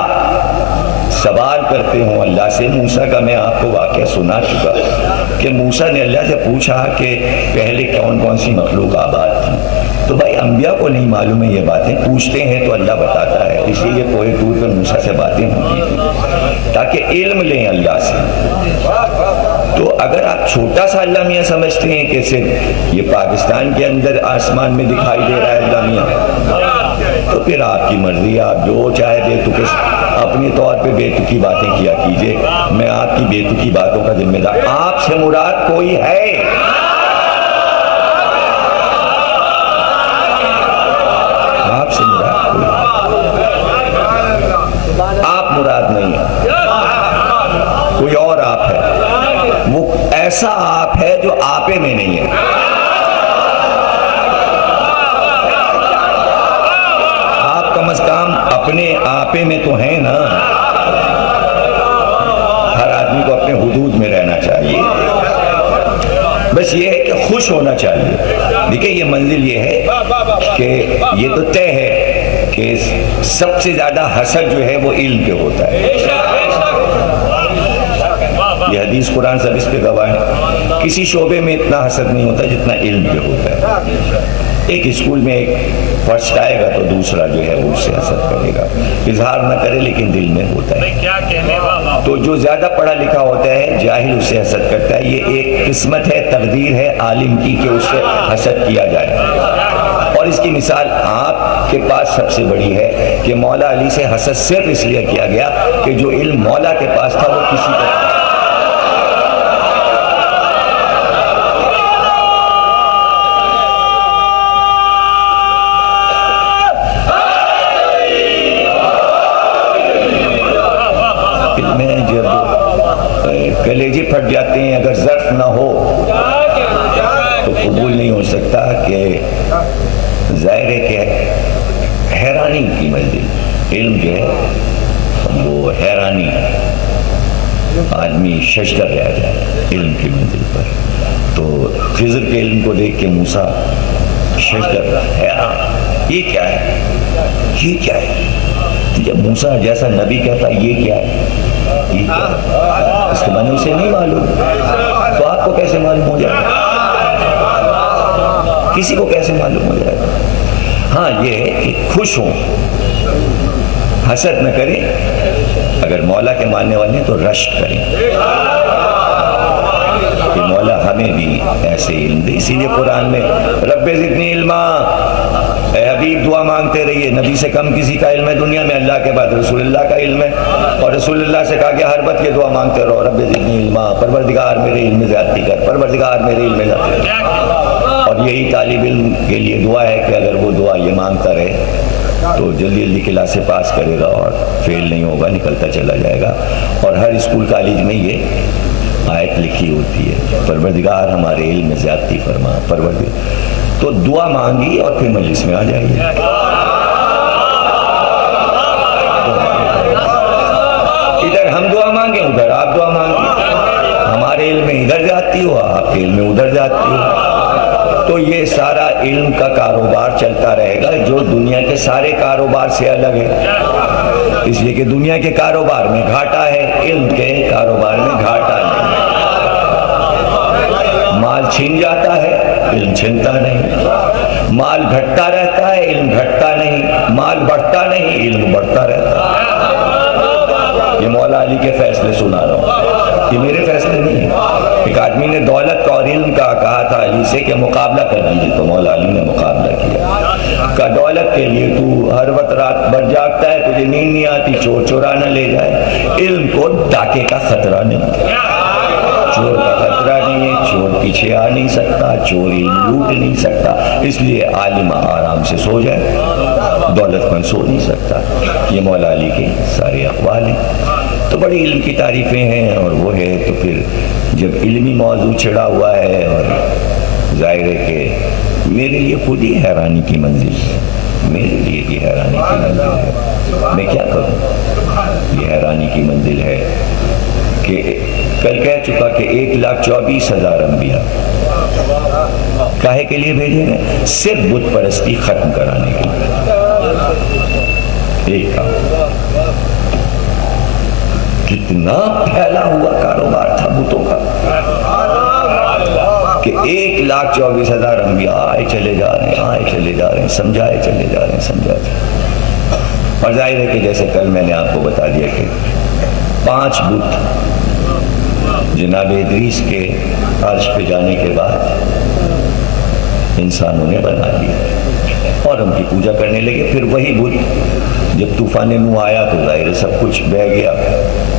सवाल करते हों अल्लाह से, मूसा का मैं आपको वाक़या सुना चुका कि मूसा ने अल्लाह से पूछा कि पहले कौन कौन सी मखलूक आबाद थी। तो भाई अंबिया को नहीं मालूम है ये बातें, पूछते हैं तो अल्लाह बताता है। इसलिए कोई टूर पर मूसा से बातें होती थी ताकि इल्म लें अल्लाह से। तो अगर आप छोटा सा अल्लाह मियाँ समझते हैं कि सिर्फ ये पाकिस्तान के अंदर आसमान में दिखाई दे रहा है अल्लाह मियाँ, तो फिर आपकी मर्जी, आप जो चाहे बेतुके अपने तौर पे बेतुकी बातें किया कीजिए। मैं आपकी बेतुकी बातों का जिम्मेदार। आपसे मुराद कोई है? आपसे मुराद कोई है? आप मुराद नहीं है, कोई और आप है। वो ऐसा आप है जो आपे में नहीं है। कम से कम अपने आपे में तो है ना। हर आदमी को अपने हुदूद में रहना चाहिए। बस ये है कि खुश होना चाहिए। देखिए ये मंजिल ये है कि ये तो तय है कि सबसे ज्यादा हसद जो है वो इल्म पे होता है। ये हदीस कुरान सब इस पे गवाह है। किसी शोबे में इतना हसद नहीं होता जितना इल्म पे होता है। एक स्कूल में एक फर्स्ट आएगा तो दूसरा जो है वो उससे हसद करेगा, इजहार न करे लेकिन दिल में होता है। क्या कहने वाला। तो जो ज्यादा पढ़ा लिखा होता है जाहिल उससे हसद करता है। ये एक किस्मत है, तकदीर है आलिम की कि उससे हसद किया जाए। और इसकी मिसाल आपके पास सबसे बड़ी है कि मौला अली से हसद सिर्फ इसलिए किया गया कि जो इल्म मौला के पास था वो किसी को कलेजे फट जाते हैं। अगर ज़र्फ ना हो तो कबूल नहीं हो सकता कि ज़ाहिर है कि हैरानी की मंजिल इल्म जो है वो हैरानी, आदमी शजदर रह जाए इल्म की मंजिल पर। तो खिज़र के इल्म को देख के मूसा शजदर हैरान, ये क्या है, ये क्या है। तो जब मूसा जैसा नबी कहता ये क्या है, ये क्या है, इसके माने उसे नहीं मालूम तो आपको कैसे मालूम हो जाएगा, किसी को कैसे मालूम हो जाएगा। हाँ ये है कि खुश हों, हसद न करें। अगर मौला के मानने वाले हैं तो रश्क करें कि मौला हमें भी ऐसे इल्म दे। इसीलिए कुरान में रब्बे ज़िदनी इल्मा, ए हबीब दुआ मांगते रहिए। नबी से कम किसी का इल्म है दुनिया में, अल्लाह के बाद रसूलुल्लाह का इल्म है। और रसूलुल्लाह से कहा गया हर वक्त ये दुआ मांगते रहो, रब्बे ज़िदनी इल्मा, परवरदिगार मेरे इल्म में ज़्यादती कर, परवरदिगार मेरे इल्म में ज़्यादती कर। और यही तालिब इल्म के लिए दुआ है कि अगर वो दुआ ये मांगता रहे तो जल्दी जल्दी क्लासे पास करेगा और फेल नहीं होगा, निकलता चला जाएगा। और हर स्कूल कॉलेज में ये आयत लिखी होती है, परवरदिगार हमारे इल्म में ज़्यादती फरमा, परवरदिगार। तो दुआ मांगी और फिर मजलिस में आ जाइए। इधर हम दुआ मांगे, उधर आप दुआ मांगे। हमारे इल्म में इधर जाती हो, आपके इल्म में उधर जाती हो। तो ये सारा इल्म का कारोबार चलता रहेगा जो दुनिया के सारे कारोबार से अलग है। इसलिए कि दुनिया के कारोबार में घाटा है, इल्म के कारोबार में घाटा नहीं। माल छीन जाता है, इल्म छिनता नहीं। माल घटता रहता है, इल्म घटता नहीं। माल बढ़ता नहीं, इल्म बढ़ता रहता है। ये मौला अली के फैसले सुना रहा हूँ, ये मेरे फैसले नहीं है। एक आदमी ने दौलत और इल्म का कहा था अली से कि मुकाबला कर दीजिए, तो मौला अली ने मुकाबला किया। का दौलत के लिए तू हर वक्त रात भर जागता है, तुझे नींद नहीं आती, चोर चुरा न ले जाए। इल्म को डाके का खतरा नहीं, चोर का खतरा नहीं है, चोर पीछे आ नहीं सकता, चोर इल्म लूट नहीं सकता। इसलिए आलिम आराम से सो जाए, दौलतमंद सो नहीं सकता। ये मौला अली के सारे अक़वाल हैं। तो बड़ी इल्म की तारीफ़ें हैं और वो है। तो फिर जब इल्मी मौजू छिड़ा हुआ है और ज़ाहिर है कि मेरे लिए खुद ही हैरानी की मंजिल है, मेरे लिए ही हैरानी की मंजिल है। मैं क्या करूं, ये हैरानी की मंजिल है कि कल कह चुका कि 1,24,000 अंबिया काहे के लिए भेजे हैं, सिर्फ बुत परस्ती खत्म कराने के लिए। एक काम, कितना फैला हुआ कारोबार था बुतों का कि 1,24,000 अंबिया आए चले जा रहे हैं, आए चले जा रहे हैं, समझाए चले जा रहे हैं, समझाए। और जाहिर है कि जैसे कल मैंने आपको बता दिया कि 5 बुत जनाब इदरीस के अर्श पे जाने के बाद इंसानों ने बना दिया और उनकी पूजा करने लगे। फिर वही बुत जब तूफान नूह आया तो जाहिर है सब कुछ बह गया,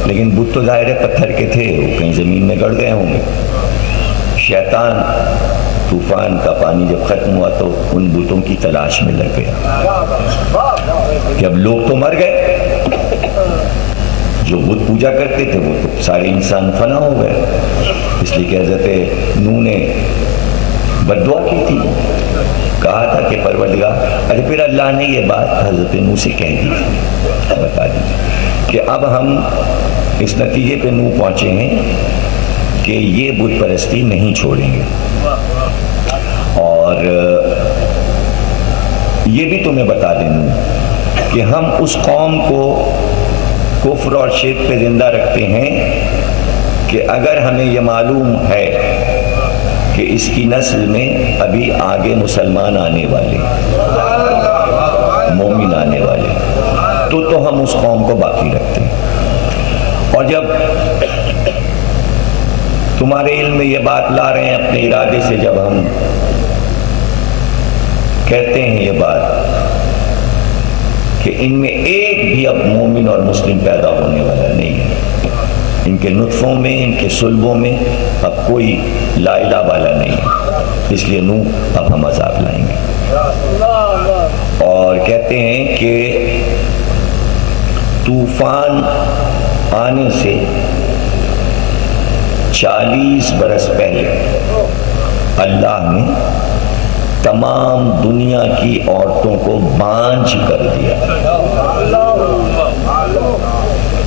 लेकिन बुत तो जाहिर है पत्थर के थे, वो कहीं ज़मीन में गड़ गए होंगे। शैतान तूफान का पानी जब ख़त्म हुआ तो उन बुतों की तलाश में लग गया कि अब लोग तो मर गए, जो बुत पूजा करते थे वो तो सारे इंसान फना हो गए। इसलिए कि हज़रत नूह ने बद्दुआ की थी, कहा था कि परवरदिगार, अरे फिर अल्लाह ने ये बात हज़रत नूह से कह दी थी, बता दीजिए कि अब हम इस नतीजे पे नूह पहुँचे हैं कि ये बुत परस्ती नहीं छोड़ेंगे, और ये भी तुम्हें बता दें कि हम उस कौम को कुफ्र और शिर्क पे जिंदा रखते हैं कि अगर हमें यह मालूम है कि इसकी नस्ल में अभी आगे मुसलमान आने वाले, मोमिन आने वाले, तो हम उस कौम को बाकी रखते हैं। और जब तुम्हारे इल्म में ये बात ला रहे हैं अपने इरादे से, जब हम कहते हैं ये बात कि इनमें एक भी अब मोमिन और मुस्लिम पैदा होने वाला नहीं है, इनके नुत्फों में, इनके सुल्बों में अब कोई ला इलाहा वाला नहीं है, इसलिए नूह अब हम अज़ाब लाएंगे। और कहते हैं कि तूफान आने से 40 बरस पहले अल्लाह ने तमाम दुनिया की औरतों को बांझ कर दिया।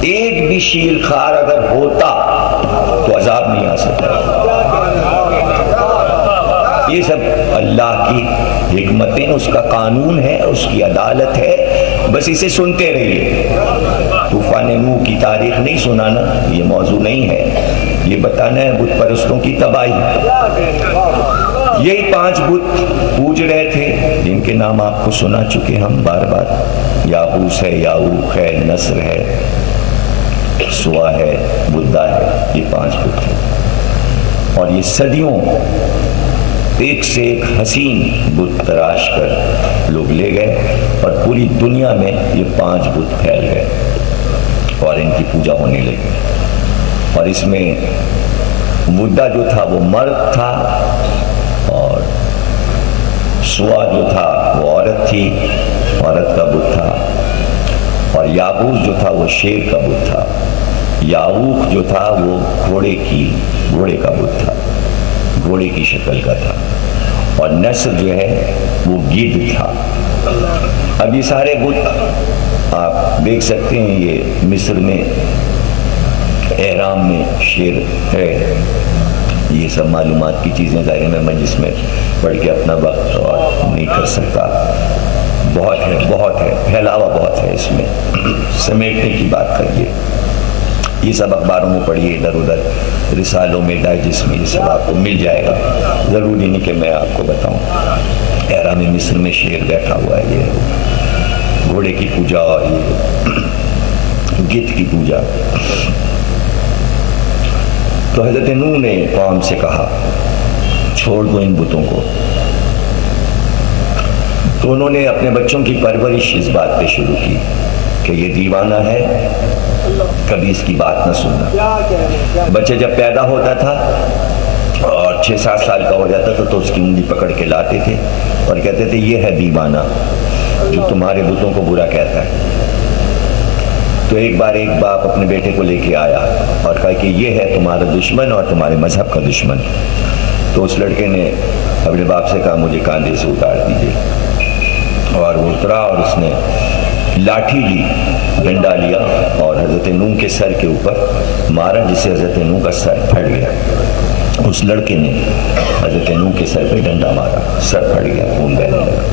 एक भी शीरखार अगर होता तो अजाब नहीं आ सकता। ये सब अल्लाह की हिकमतें, उसका कानून है, उसकी अदालत है, बस इसे सुनते रहिए। तूफान नूह की तारीख नहीं सुनाना, ये मौजू नहीं है, ये बताना है बुत परस्तों की तबाही। यही 5 बुत पूज रहे थे जिनके नाम आपको सुना चुके हम बार बार, याबूस है, याऊक है, नस्र है, सुआ है, बुद्धा है, ये 5 बुत थे। और ये सदियों एक से एक हसीन बुत तराश कर लोग ले गए और पूरी दुनिया में ये 5 बुत फैल गए और इनकी पूजा होने लगी। और इसमें बुद्धा जो था वो मर्द था, और सुआ जो था वो औरत थी, औरत का बुत था। और याबूस जो था वो शेर का बुत था। याऊक जो था वो घोड़े का बुत था, घोड़े की शक्ल का था। और नस्र जो है वो गिद्ध था। अब ये सारे बुत आप देख सकते हैं, ये मिस्र में एहराम में शेर है। ये सब मालूमात की चीज़ें ज़ाहिर में मैं जिसमें पढ़ के अपना वक्त और नहीं कर सकता, बहुत है, फैलावा बहुत है इसमें, समेटने की बात करिए। ये सब अखबारों में पढ़िए, इधर उधर रिसालों में, डाइजेस्ट में, ये सब आपको मिल जाएगा। ज़रूरी नहीं कि मैं आपको बताऊं। एहराम मिस्र में शेर बैठा हुआ है, ये घोड़े की पूजा और ये गिद्ध की पूजा। तो हज़रत नूह ने कौम से कहा छोड़ दो इन बुतों को। तो उन्होंने अपने बच्चों की परवरिश इस बात पे शुरू की कि ये दीवाना है, कभी इसकी बात न सुनना। बच्चे जब पैदा होता था और 6-7 साल का हो जाता था तो उसकी उंगली पकड़ के लाते थे और कहते थे ये है दीवाना जो तुम्हारे बुतों को बुरा कहता है। तो एक बार एक बाप अपने बेटे को लेके आया और कहा कि ये है तुम्हारा दुश्मन और तुम्हारे मजहब का दुश्मन। तो उस लड़के ने अपने बाप से कहा मुझे कांधे से उतार दीजिए, और वो उतरा और उसने लाठी ली, डंडा लिया और हज़रत नूह के सर के ऊपर मारा, जिससे हज़रत नूह का सर फट गया। उस लड़के ने हज़रत नूह के सर पे डंडा मारा, सर फट गया, खून बहने लगा।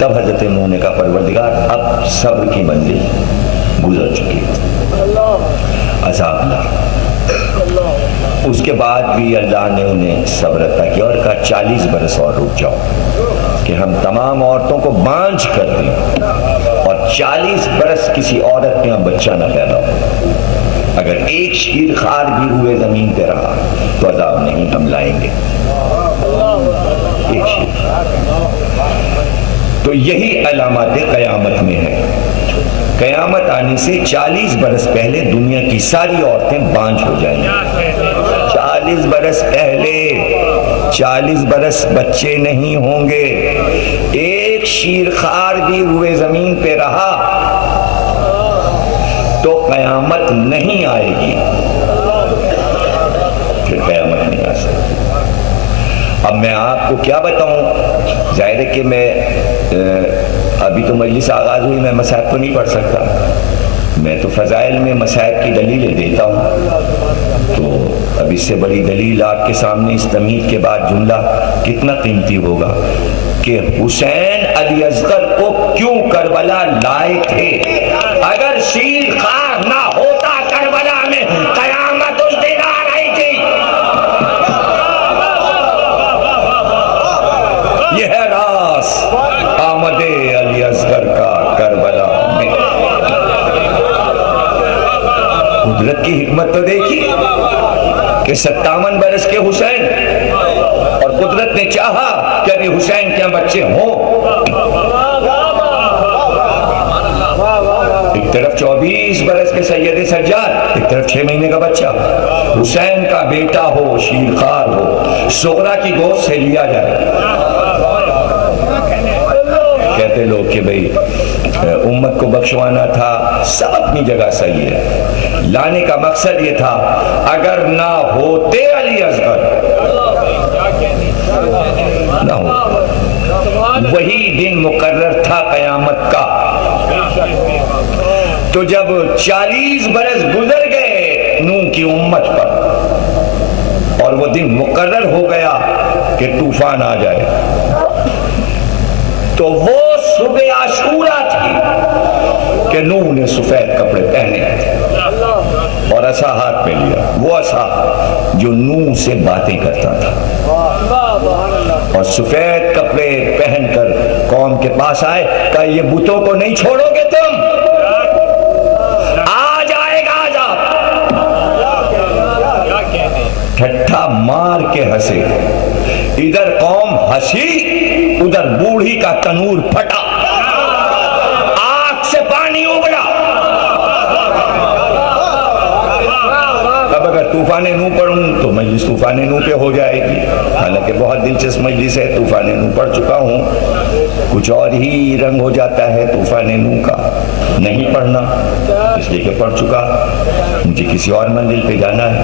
तब हज़रत नूह ने कहा परवरदिगार अब सब्र की मंजिल गुजर चुकी, अज़ाब ला। उसके बाद भी अल्लाह ने उन्हें सब्र अता किया और कहा 40 बरस और रुक जाओ कि हम तमाम औरतों को बांझ कर दें और 40 बरस किसी औरत में बच्चा न पैदा हो। अगर एक शीरखार भी हुए जमीन पे रहा तो अज़ाब नहीं हम लाएंगे, एक शीरखार। तो यही अलामत क़यामत में है। क़यामत आने से 40 बरस पहले दुनिया की सारी औरतें बांझ हो जाएंगी। 40 बरस पहले 40 बरस बच्चे नहीं होंगे। एक शीरखार भी हुए जमीन पे रहा तो क़यामत नहीं आएगी, फिर क़यामत नहीं आ सकती। अब मैं आपको क्या बताऊं, जाहिर है कि मैं अभी तो मजलिस आगाज हुई, मैं मसाइब तो नहीं पढ़ सकता। मैं तो फजाइल में मसाइब की दलीलें देता हूँ। तो अब इससे बड़ी दलील आपके सामने इस तमीद के बाद जुमला कितना कीमती होगा कि हुसैन अली असगर को क्यों करबला लाए थे। अगर शीर खार ना होता करबला में, कयामत उस दिन आ रही थी। यह है रास आमदे अली असगर का करबला में। कुदरत की हिकमत तो देखिए कि 57 बरस के हुसैन, और कुदरत ने चाहा कि अभी हुसैन के बच्चे हों। एक तरफ 24 बरस के सैयद सज्जाद, एक तरफ 6 महीने का बच्चा। हुसैन का बेटा हो, शीरखार हो, सोगरा की गोद से लिया जाए। कहते लोग कि भाई उम्मत को बख्शवाना था, सब अपनी जगह सही है। लाने का मकसद ये था, अगर ना होते अली असगर, ना हो, वही दिन मुकर्रर था कयामत का। तो जब 40 बरस गुजर गए नूह की उम्मत पर, और वो दिन मुकर्रर हो गया कि तूफान आ जाए, तो वो सुबह आशूरा थी कि नूह ने सफेद कपड़े पहने और असा हाथ में लिया। वो असा जो नूह से बातें करता था, और सफेद कपड़े पहनकर कौम के पास आए। कहा, ये बुतों को नहीं छोड़ोगे तुम, आ जाएगा आजाब। ठट्ठा मार के हंसे। इधर कौम हंसी, उधर बूढ़ी का तनूर फटा, आग से पानी उबला। अब अगर तूफान नूह पढ़ूं तो मजलिस तूफान नूह पे हो जाएगी। हालांकि बहुत दिलचस्प मजलिस है, तूफान नूह पढ़ चुका हूं, कुछ और ही रंग हो जाता है तूफान नूह का। नहीं पढ़ना इसलिए कि पढ़ चुका, मुझे किसी और मंजिल पे जाना है।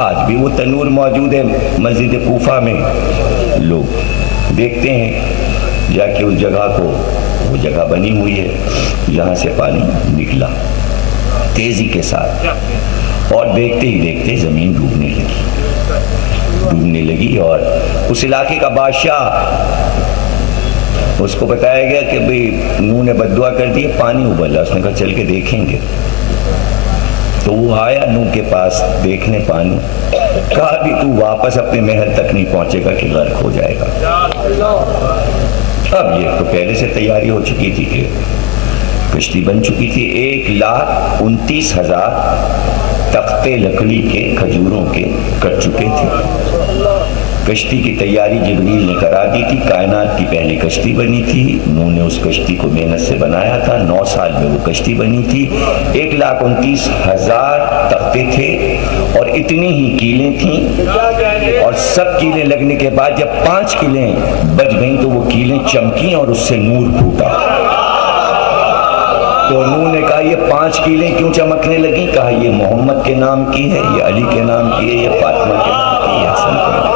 आज भी वो तनूर मौजूद है मस्जिद कूफा में, लोग देखते हैं जाके उस जगह को। वो जगह बनी हुई है जहाँ से पानी निकला तेजी के साथ, और देखते ही देखते जमीन डूबने लगी। और उस इलाके का बादशाह, उसको बताया गया कि भाई नूह ने बद्दुआ कर दी, पानी उबला। उसने कहा चल के देखेंगे। तो वो आया नूह के पास देखने पानी। कहा भी तू वापस अपने महल तक नहीं पहुंचेगा कि गर्क हो जाएगा। अब ये तो पहले से तैयारी हो चुकी थी कि कश्ती बन चुकी थी। 1,29,000 तख्ते लकड़ी के, खजूरों के कट चुके थे। कश्ती की तैयारी जिब्रील ने करा दी थी। कायनात की पहली कश्ती बनी थी, नूह ने उस कश्ती को मेहनत से बनाया था। 9 साल में वो कश्ती बनी थी। 1,29,000 तख्ते थे और इतनी ही कीलें थीं। और सब कीलें लगने के बाद जब 5 कीलें बच गईं तो वो कीलें चमकी और उससे नूर फूटा। तो नूह ने कहा ये 5 कीलें क्यों चमकने लगी? कहा ये मोहम्मद के नाम की है, ये अली के नाम की है, ये फातिमा के नाम की है, हसन के नाम।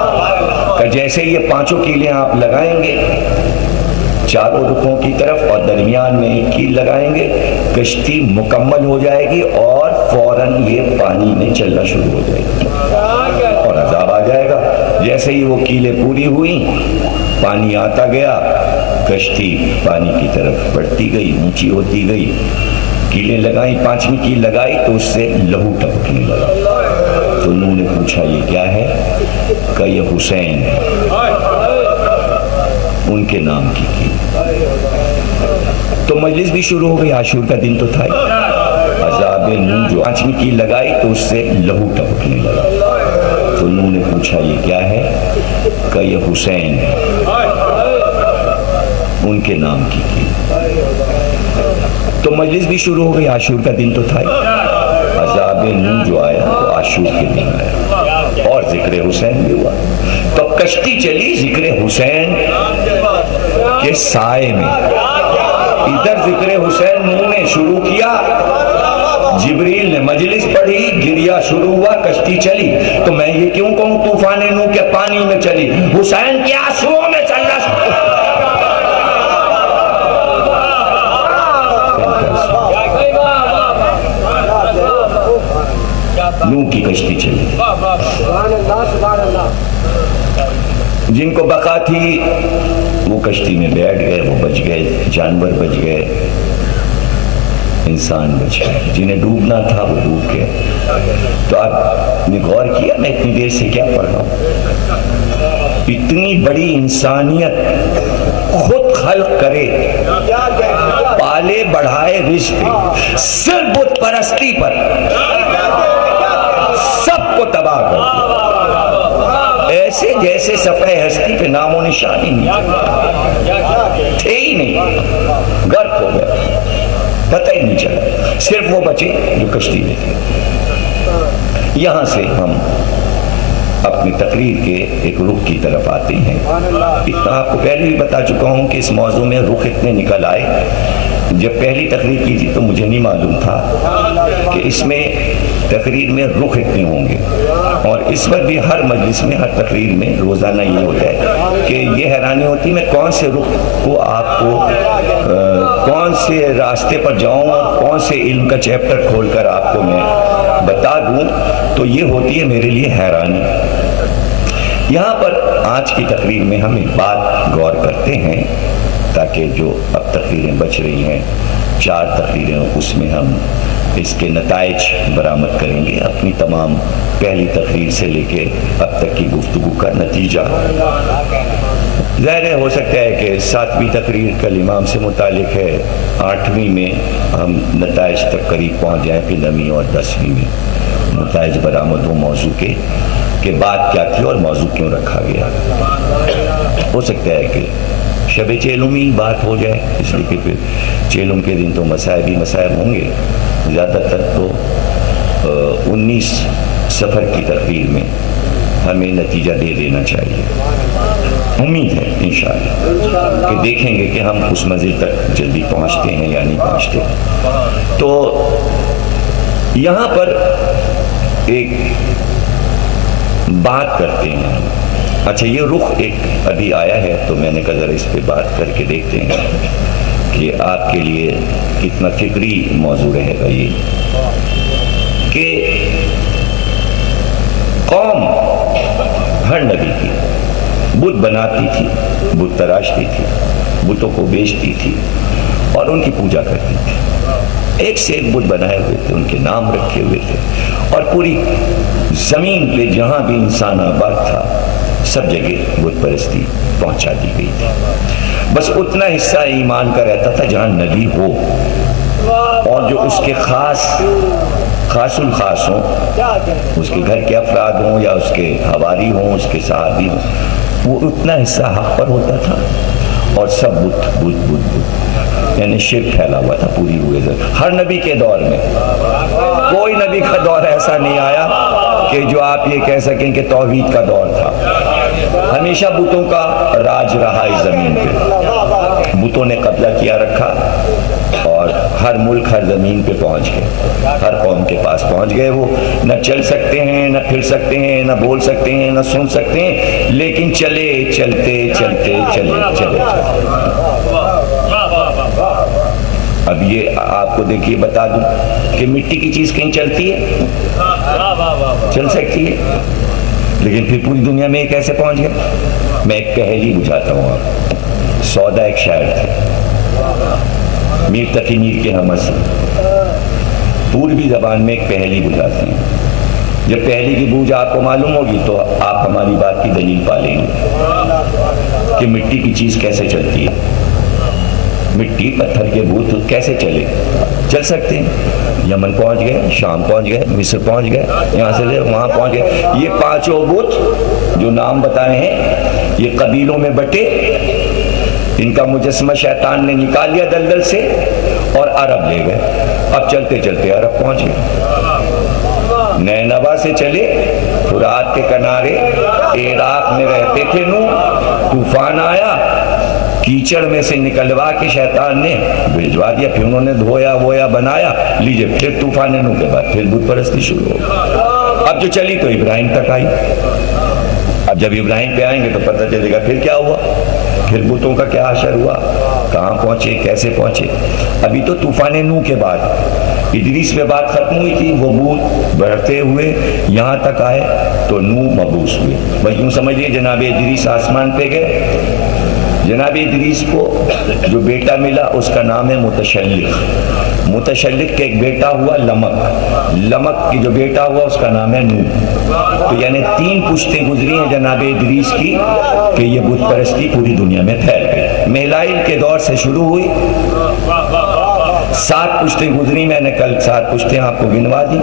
जैसे ये 5 कीलें आप लगाएंगे चारों रुखों की तरफ और दरमियान में एक कील लगाएंगे, कश्ती मुकम्मल हो जाएगी और फौरन ये पानी में चलना शुरू हो जाएगी और अजाब आ जाएगा। जैसे ही वो कीलें पूरी हुई, पानी आता गया, कश्ती पानी की तरफ बढ़ती गई, ऊंची होती गई। कीलें लगाई, 5वीं कील लगाई तो उससे लहू टपकने लगा। तो नूह ने पूछा ये क्या है? का ये हुसैन है, उनके नाम की कील। तो मजलिस भी शुरू हो गई। आशूर का दिन तो था ही। अज़ाब नूह जो 5वीं कील लगाई तो उससे लहू टपकने लगा। तो नूह ने पूछा ये क्या है? का ये हुसैन है, उनके नाम की कील। तो मजलिस भी शुरू हो गई। आशूर का दिन तो था ही। अज़ाब नूह जो आया तो आशूर के दिन आया और जिक्र हुसैन भी हुआ। तो कश्ती चली जिक्र हुसैन के साए में। इधर जिक्र हुसैन नूह ने शुरू किया, जिब्रील ने मजलिस पढ़ी, गिरिया शुरू हुआ, कश्ती चली। तो मैं ये क्यों कहूं तूफान नूह के पानी में चली, हुसैन के आंसुओं में चलना। नूह की कश्ती चली। जिनको बका थी वो कश्ती में बैठ गए, वो बच गए, जानवर बच गए, इंसान बच गए। जिन्हें डूबना था वो डूब गए। तो आपने गौर किया मैं इतनी देर से क्या पढ़ रहा हूं? इतनी बड़ी इंसानियत खुद खल्क करे, पाले बढ़ाए रिश्ते, सिर्फ बुत परस्ती पर सबको तबाह कर दिया। ऐसे जैसे सफेद हस्ती पे नामो निशान ही नहीं थे ही नहीं, गर्क हो गया, पता ही नहीं चला। सिर्फ वो बचे जो कश्ती में थे। यहां से हम अपनी तकरीर के एक रुख की तरफ आते हैं। इतना आपको पहले भी बता चुका हूं कि इस मौजू में रुख इतने निकल आए। जब पहली तकरीर की थी तो मुझे नहीं मालूम था कि इसमें तकरीर में रुख इतने होंगे। और इस वक्त भी हर मजलिस में, हर तकरीर में रोज़ाना ये होता है कि ये हैरानी होती है मैं कौन से रुख को आपको कौन से रास्ते पर जाऊं और कौन से इल्म का चैप्टर खोलकर आपको मैं बता दूं। तो ये होती है मेरे लिए हैरानी। यहाँ पर आज की तकरीर में हम एक बात गौर करते हैं ताकि जो अब तकरीरें बच रही हैं, 4 तकरीरें, उसमें हम इसके नताइज बरामद करेंगे। अपनी तमाम पहली तकरीर से लेके अब तक की गुफ्तगू का नतीजा ज़ाहिर हो सकता है कि 7वीं तकरीर कल इमाम से मुतालिक है, 8वीं में हम नताइज तक करीब पहुँच जाएँ, फिर 9वीं और 10वीं में नताइज बरामद हो मौजू के बात क्या थी और मौजू क्यों रखा गया। हो सकता है कि शब चेलुम ही बात हो जाए, इसलिए कि फिर चेलुम के दिन तो मसाइब ही मसाइब होंगे। ज़्यादातर तो 19 सफ़र की तकरीर में हमें नतीजा दे देना चाहिए। उम्मीद है इंशाअल्लाह कि देखेंगे कि हम उस मंजिल तक जल्दी पहुंचते हैं या नहीं पहुंचते। तो यहाँ पर एक बात करते हैं। अच्छा, ये रुख एक अभी आया है तो मैंने कहा जरा इस पे बात करके देखते हैं कि आपके लिए कितना फिक्री मौजू रहेगा ये कि कौम हर नबी की बुत बनाती थी, बुत तराशती थी, बुतों को बेचती थी और उनकी पूजा करती थी। एक से एक बुत बनाए हुए थे, उनके नाम रखे हुए थे और पूरी जमीन पे जहां भी इंसान आबाद था सब जगह बुत परस्ती पहुंचा दी गई थी। बस उतना हिस्सा ईमान का रहता था जहां नबी हो और जो उसके खासुल खास हों, उसके घर के अफराद हों या उसके हवारी हों, उसके सहाबी हों, वो उतना हिस्सा हक पर होता था और सब बुत बुत बुत बुत यानी शिर्क फैला हुआ था पूरी हुए। हर नबी के दौर में कोई नबी का दौर ऐसा नहीं आया कि जो आप ये कह सकें कि तौहीद का दौर था। हमेशा बुतों का राज रहा इस जमीन पे, बुतों ने कब्जा किया रखा और हर मुल्क हर जमीन पे पहुंच गए, हर कौम के पास पहुंच गए। वो न चल सकते हैं, न फिर सकते हैं, न बोल सकते हैं, न सुन सकते हैं, लेकिन चले चलते चलते चले चले। अब ये आपको देखिए बता दूं कि मिट्टी की चीज कहीं चलती है, चल सकती है, लेकिन फिर पूरी दुनिया में ये कैसे पहुंच गए। मैं एक पहेली बुझाता हूँ आपको। सौदा एक शायर थे, मीर तकी मीर के हम हंसी। पूर्वी जबान में एक पहेली बुझाते हैं। जब पहेली की बूझ आपको मालूम होगी तो आप हमारी बात की दलील पा लेंगे कि मिट्टी की चीज कैसे चलती है। मिट्टी पत्थर के भूत कैसे चल सकते हैं। यमन पहुंच गए, शाम पहुंच गए, मिस्र पहुंच गए, यहाँ से वहां पहुंच गए। ये 5 बुत जो नाम बताए हैं ये कबीलों में बटे, इनका मुजस्समा शैतान ने निकाल लिया दलदल से और अरब ले गए। अब चलते चलते अरब पहुंच गए। नैनवा से चले, फुरात के किनारे इराक में रहते थे नूह, तूफान आया कीचड़ में से निकलवा के शैतान ने भिजवा दिया। फिर उन्होंने धोया वोया बनाया, लीजिए फिर तूफान नूह के बाद फिर बुत परस्ती शुरू हो गई। अब जो चली तो इब्राहिम तक आई। अब जब इब्राहिम पे आएंगे तो पता चलेगा फिर क्या हुआ, फिर बुतों का क्या असर हुआ, कहाँ पहुंचे, कैसे पहुंचे। अभी तो तूफान नूह के बाद इदरीस पे बात खत्म हुई थी, वो बूत बढ़ते हुए यहाँ तक आए तो नूह मबूस हुए। बस यूँ समझिए जनाब इदरीस आसमान पे गए। जनाब इदरीस को जो बेटा मिला उसका नाम है मुतशल्लिक। मुतशल्लिक के एक बेटा हुआ लमक। लमक की जो बेटा हुआ उसका नाम है नूह। तो यानी 3 पुश्तें गुजरी हैं जनाब इदरीस की कि ये बुत परस्ती पूरी दुनिया में फैल गई। मेलाइल के दौर से शुरू हुई, 7 पुश्तें गुजरी, मैंने कल 7 पुश्तें आपको गिनवा दी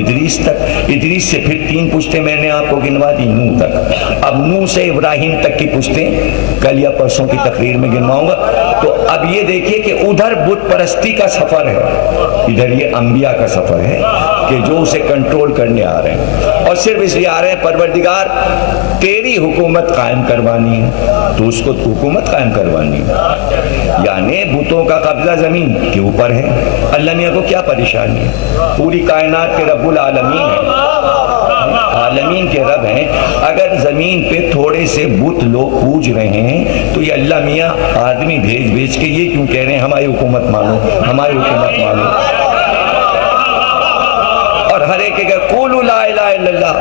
इदरीस तक। इदरीस से फिर 3 पुश्तें मैंने आपको गिनवा दी नूह तक। अब नूह से इब्राहिम तक की पुश्तें कल या परसों की तकरीर में गिनवाऊंगा। तो अब ये देखिए कि उधर बुत परस्ती का सफर है, इधर ये अंबिया का सफर है कि जो उसे कंट्रोल करने आ रहे हैं। और सिर्फ इसलिए आ रहे हैं परवरदिगार तेरी हुकूमत कायम करवानी है, तो उसको हुकूमत कायम करवानी है। यानी बुतों का कब्जा जमीन के ऊपर है। अल्लाह मियां को क्या परेशानी है, पूरी कायनात के रब्बुल आलमीन है, आलमीन के रब हैं। अगर जमीन पे थोड़े से बुत लोग पूज रहे हैं तो ये अल्लाह मियां आदमी भेज भेज के ये क्यों कह रहे हैं हमारी हुकूमत मानो, हमारी हुकूमत मानो। और हर एक कूलू ला इलाहा इल्लल्लाह,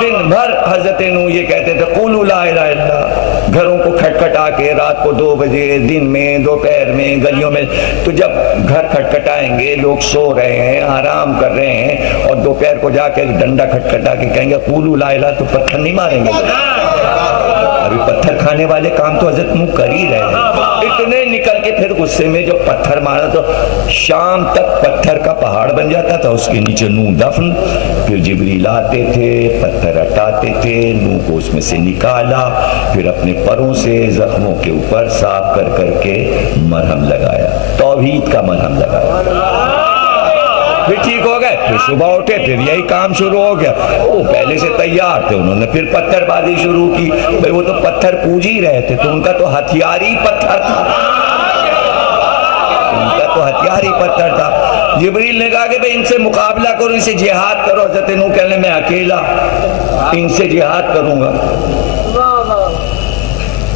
दिन भर हजरत नूह ये कहते थे कूलू ला इलाहा इल्लल्लाह। घरों को खटखटा के रात को 2 बजे, दिन में, दोपहर में, गलियों में, तो जब घर खटखटाएंगे, लोग सो रहे हैं, आराम कर रहे हैं, और दोपहर को जाके डंडा खटखटा के कहेंगे कूलू ला इलाहा, तो पत्थर नहीं मारेंगे। अभी पत्थर खाने वाले काम तो हजरत नूह कर ही रहे हैं। इतने निकल के फिर गुस्से में जो पत्थर मारा तो शाम तक पत्थर का पहाड़ बन जाता था, उसके नीचे नूह दफन। फिर जिब्रील आते थे, पत्थर हटाते थे, नूह को उसमें से निकाला, फिर अपने परों से जख्मों के ऊपर साफ कर करके मरहम लगाया, तौहीद का मरहम लगाया। फिर ठीक हो गए, फिर सुबह उठे, फिर यही काम शुरू हो गया। वो पहले से तैयार थे, उन्होंने फिर पत्थरबाजी शुरू की। भाई वो तो पत्थर पूज ही रहे थे, तो उनका तो हथियार ही पत्थर था, उनका तो हथियार ही पत्थर था। जिब्रील ने कहा कि भाई इनसे मुकाबला करो, इनसे जिहाद करो। हज़रत नूह कहने मैं अकेला इनसे जिहाद करूंगा।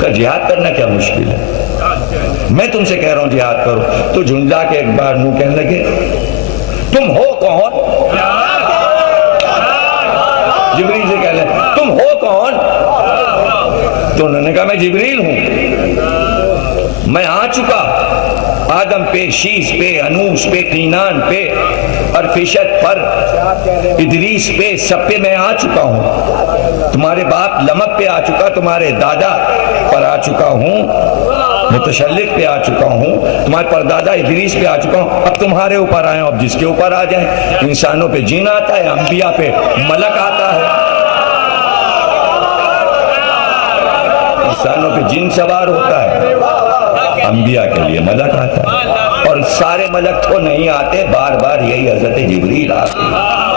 का जिहाद करना क्या मुश्किल है, मैं तुमसे कह रहा हूं जिहाद करो। तो झुंझला के एक बार नूह कहने लगे तुम हो कौन? जिब्रील से कह ले तुम हो कौन? तो उन्होंने कहा मैं जिब्रील हूं, मैं आ चुका आदम पे, शीश पे, अनूस पे, कीनान पे, अरफिशत पर, इदरीस पे, सब पे मैं आ चुका हूं। तुम्हारे बाप लमक पे आ चुका, तुम्हारे दादा पर आ चुका हूं, मुतशल्लिक पे आ चुका हूं, तुम्हारे परदादा इदरीस पे आ चुका हूं। अब तुम्हारे ऊपर आए, अब जिसके ऊपर आ जाए। इंसानों पे जिन आता है, अंबिया पे मलक आता है, इंसानों पे जिन सवार होता है, अंबिया के लिए मलक आता है। और सारे मलक तो नहीं आते, बार बार यही हजरत जिब्रील आते हैं।